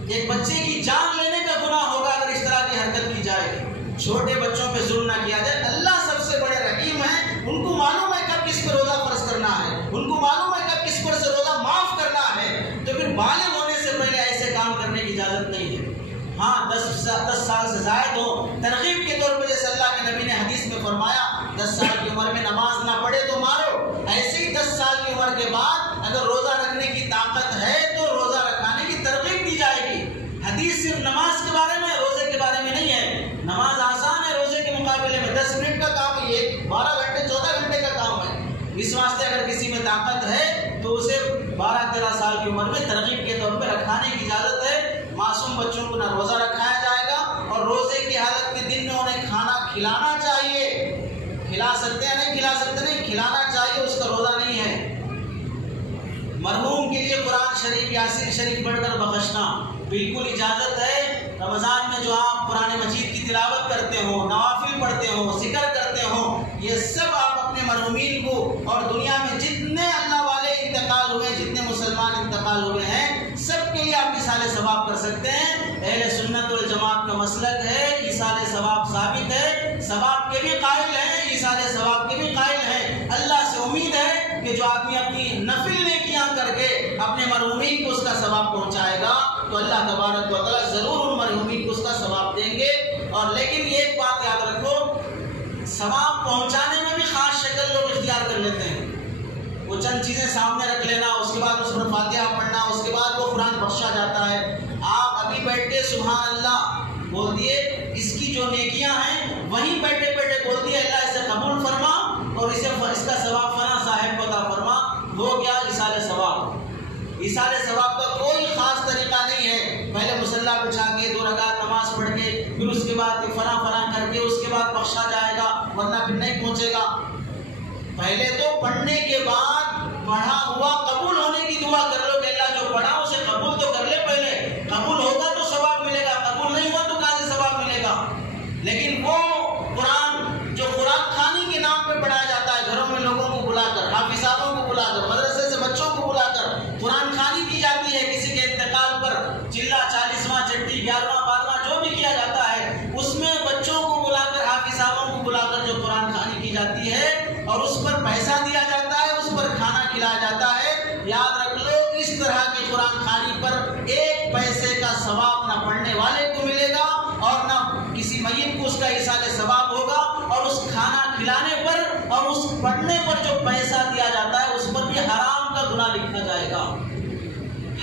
ایک بچے کی جان لینے کا گناہ ہوگا اگر اس طرح کی حرکت کی جائے. چھوٹے بچوں پہ ظلم نہ کیا جائے. اللہ سب سے بڑے رحیم ہیں، ان کو معلوم ہے کب کس پہ روزہ فرض کرنا ہے، ان کو معلوم ہے کب کس پر سے روزہ معاف کرنا ہے. تو پھر بالغ ہونے سے پہلے ایسے کام کرنے کی اجازت نہیں ہے. ہاں 10 سال سے زائد ہو، ترغیب کے طور پہ جیسے اللہ کے نبی نے حدیث میں فرمایا 10 سال کی عمر میں نماز نہ پڑھے تو مارو، ایسے ہی 10 سال کی عمر کے بعد اگر روزہ رکھنے کی طاقت ہے تو روزہ رکھانے کی ترغیب دی جائے گی. حدیث صرف نماز کے بارے میں، روزے کے بارے میں نہیں ہے. نماز آسان ہے روزے کے مقابلے میں، 10 منٹ کا کام ہے، یہ 12 گھنٹے 14 گھنٹے کا کام ہے. اس واسطے اگر کسی میں طاقت ہے تو اسے 12-13 سال کی عمر میں ترغیب کے طور پہ رکھانے کی اجازت ہے. معصوم بچوں کو نہ روزہ رکھایا جائے گا، اور روزے کی حالت میں دن میں انہیں کھانا کھلانا چاہیے. کھلا سکتے ہیں نہیں کھلا سکتے نہیں، کھلانا چاہیے، اس کا روزہ نہیں ہے. مرحوم کے لیے قرآن شریف یاسین شریف پڑھ کر بخشنا بالکل اجازت ہے. رمضان میں جو آپ قرآن مجید کی تلاوت کرتے ہو، نوافل پڑھتے ہو، ذکر کرتے ہو، یہ سب آپ اپنے مرحومین کو، اور دنیا میں جتنے اللہ والے انتقال ہوئے، جتنے مسلمان انتقال ہوئے ہیں، سب کے لیے آپ ایصال ثواب کر سکتے ہیں. اہل سنت والجماعت کا مسلک ہے، ایصال ثواب ثابت ہے. ثواب کے بھی قائل ہیں، ایصال ثواب کے بھی قائل ہیں. اللہ سے امید ہے کہ جو آدمی اپنی نفل نیکیاں کر کے اپنے مرحومین کو اس کا ثواب پہنچائے گا تو اللہ تبارک و تعالیٰ ضرور ان مرحومین کو اس کا ثواب دیں گے. اور لیکن یہ ایک بات یاد رکھو، ثواب پہنچانے میں بھی خاص شکل لوگ اختیار کر لیتے ہیں. وہ چند چیزیں سامنے رکھ لینا، اس کے بعد اس پر فاتحہ پڑھنا، اس کے بعد وہ قرآن بخشا جاتا ہے. آپ ابھی بیٹھ کے سبحان اللہ بول دیے، اس کی جو نیکیاں ہیں وہیں بیٹھے بیٹھے بول دیے اللہ اسے قبول فرما اور اس کا ثواب فلاں صاحب کو عطا فرما. ہو گیا ایصال ثواب. ایصال ثواب کا کوئی خاص طریقہ نہیں ہے. پہلے مصلی بچھا کے 2 رکعت نماز پڑھ کے پھر اس کے بعد فلاں کر کے اس کے بعد بخشا جائے گا، ورنہ پھر نہیں پہنچے گا. پہلے تو پڑھنے کے بعد پڑھا ہوا قبول ہونے کی دعا کر لو کہ اللہ جو پڑھا اسے قبول تو کر لے. پہلے قبول ہوگا تو ثواب ملے گا، قبول نہیں ہوا تو کہاں سے ثواب ملے گا. لیکن وہ قرآن جو قرآن خوانی کے نام پہ پڑھایا جاتا ہے، گھروں میں لوگوں کو بلا کر، حافظوں کو بلا کر، مدرسے سے بچوں کو بلا کر قرآن خوانی کی جاتی ہے. کسی کے انتقال پر چلہ 40واں چٹی 11 گناہ لکھا جائے گا،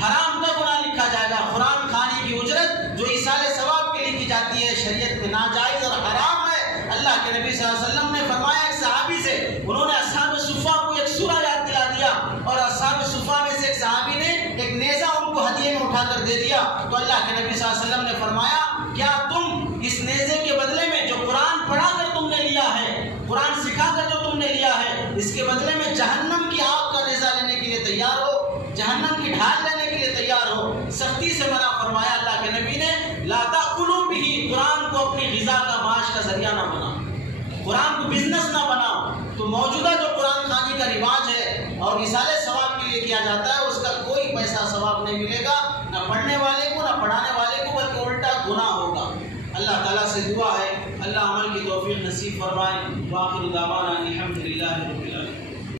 حرام کا گناہ لکھا جائے گا۔ قرآن کھانے کی اجرت جو ایصال ثواب کے لکھی جاتی ہے شریعت میں ناجائز اور حرام ہے۔ اللہ کے نبی صلی اللہ علیہ وسلم نے فرمایا ایک صحابی سے، انہوں نے اصحاب صفہ کو ایک سورہ یاد دلا دیا اور اصحاب صفہ میں سے ایک صحابی نے ایک نیزہ ان کو ہدیے میں اٹھا کر دے دیا، تو اللہ کے نبی صلی اللہ علیہ وسلم نے فرمایا کیا تم اس نیزے کے بدلے میں جو قرآن پڑھا کر تم نے لیا ہے، قرآن سکھا کر جو تم نے لیا ہے، اس کے بدلے میں جہنم کی آگ کا نیزہ لینے کے لیے تیار ہو، جہنم کی ڈھال لینے کے لیے تیار ہو؟ سختی سے منع فرمایا اللہ کے نبی نے، لا تأکلوا بہ، قرآن کو اپنی غذا کا معاش کا ذریعہ نہ بناؤ، قرآن کو بزنس نہ بناؤ۔ تو موجودہ جو قرآن خوانی کا رواج ہے اور اصالہ ثواب کے لیے کیا جاتا ہے، اس کا کوئی پیسہ ثواب نہیں ملے گا، نہ پڑھنے والے کو نہ پڑھانے والے کو، بلکہ الٹا گناہ ہوگا۔ اللہ تعالیٰ سے دعا ہے اللہ عمل کی توفیق نصیب فرمائے۔ وآخر دعوانا الحمد للہ رب العالمین۔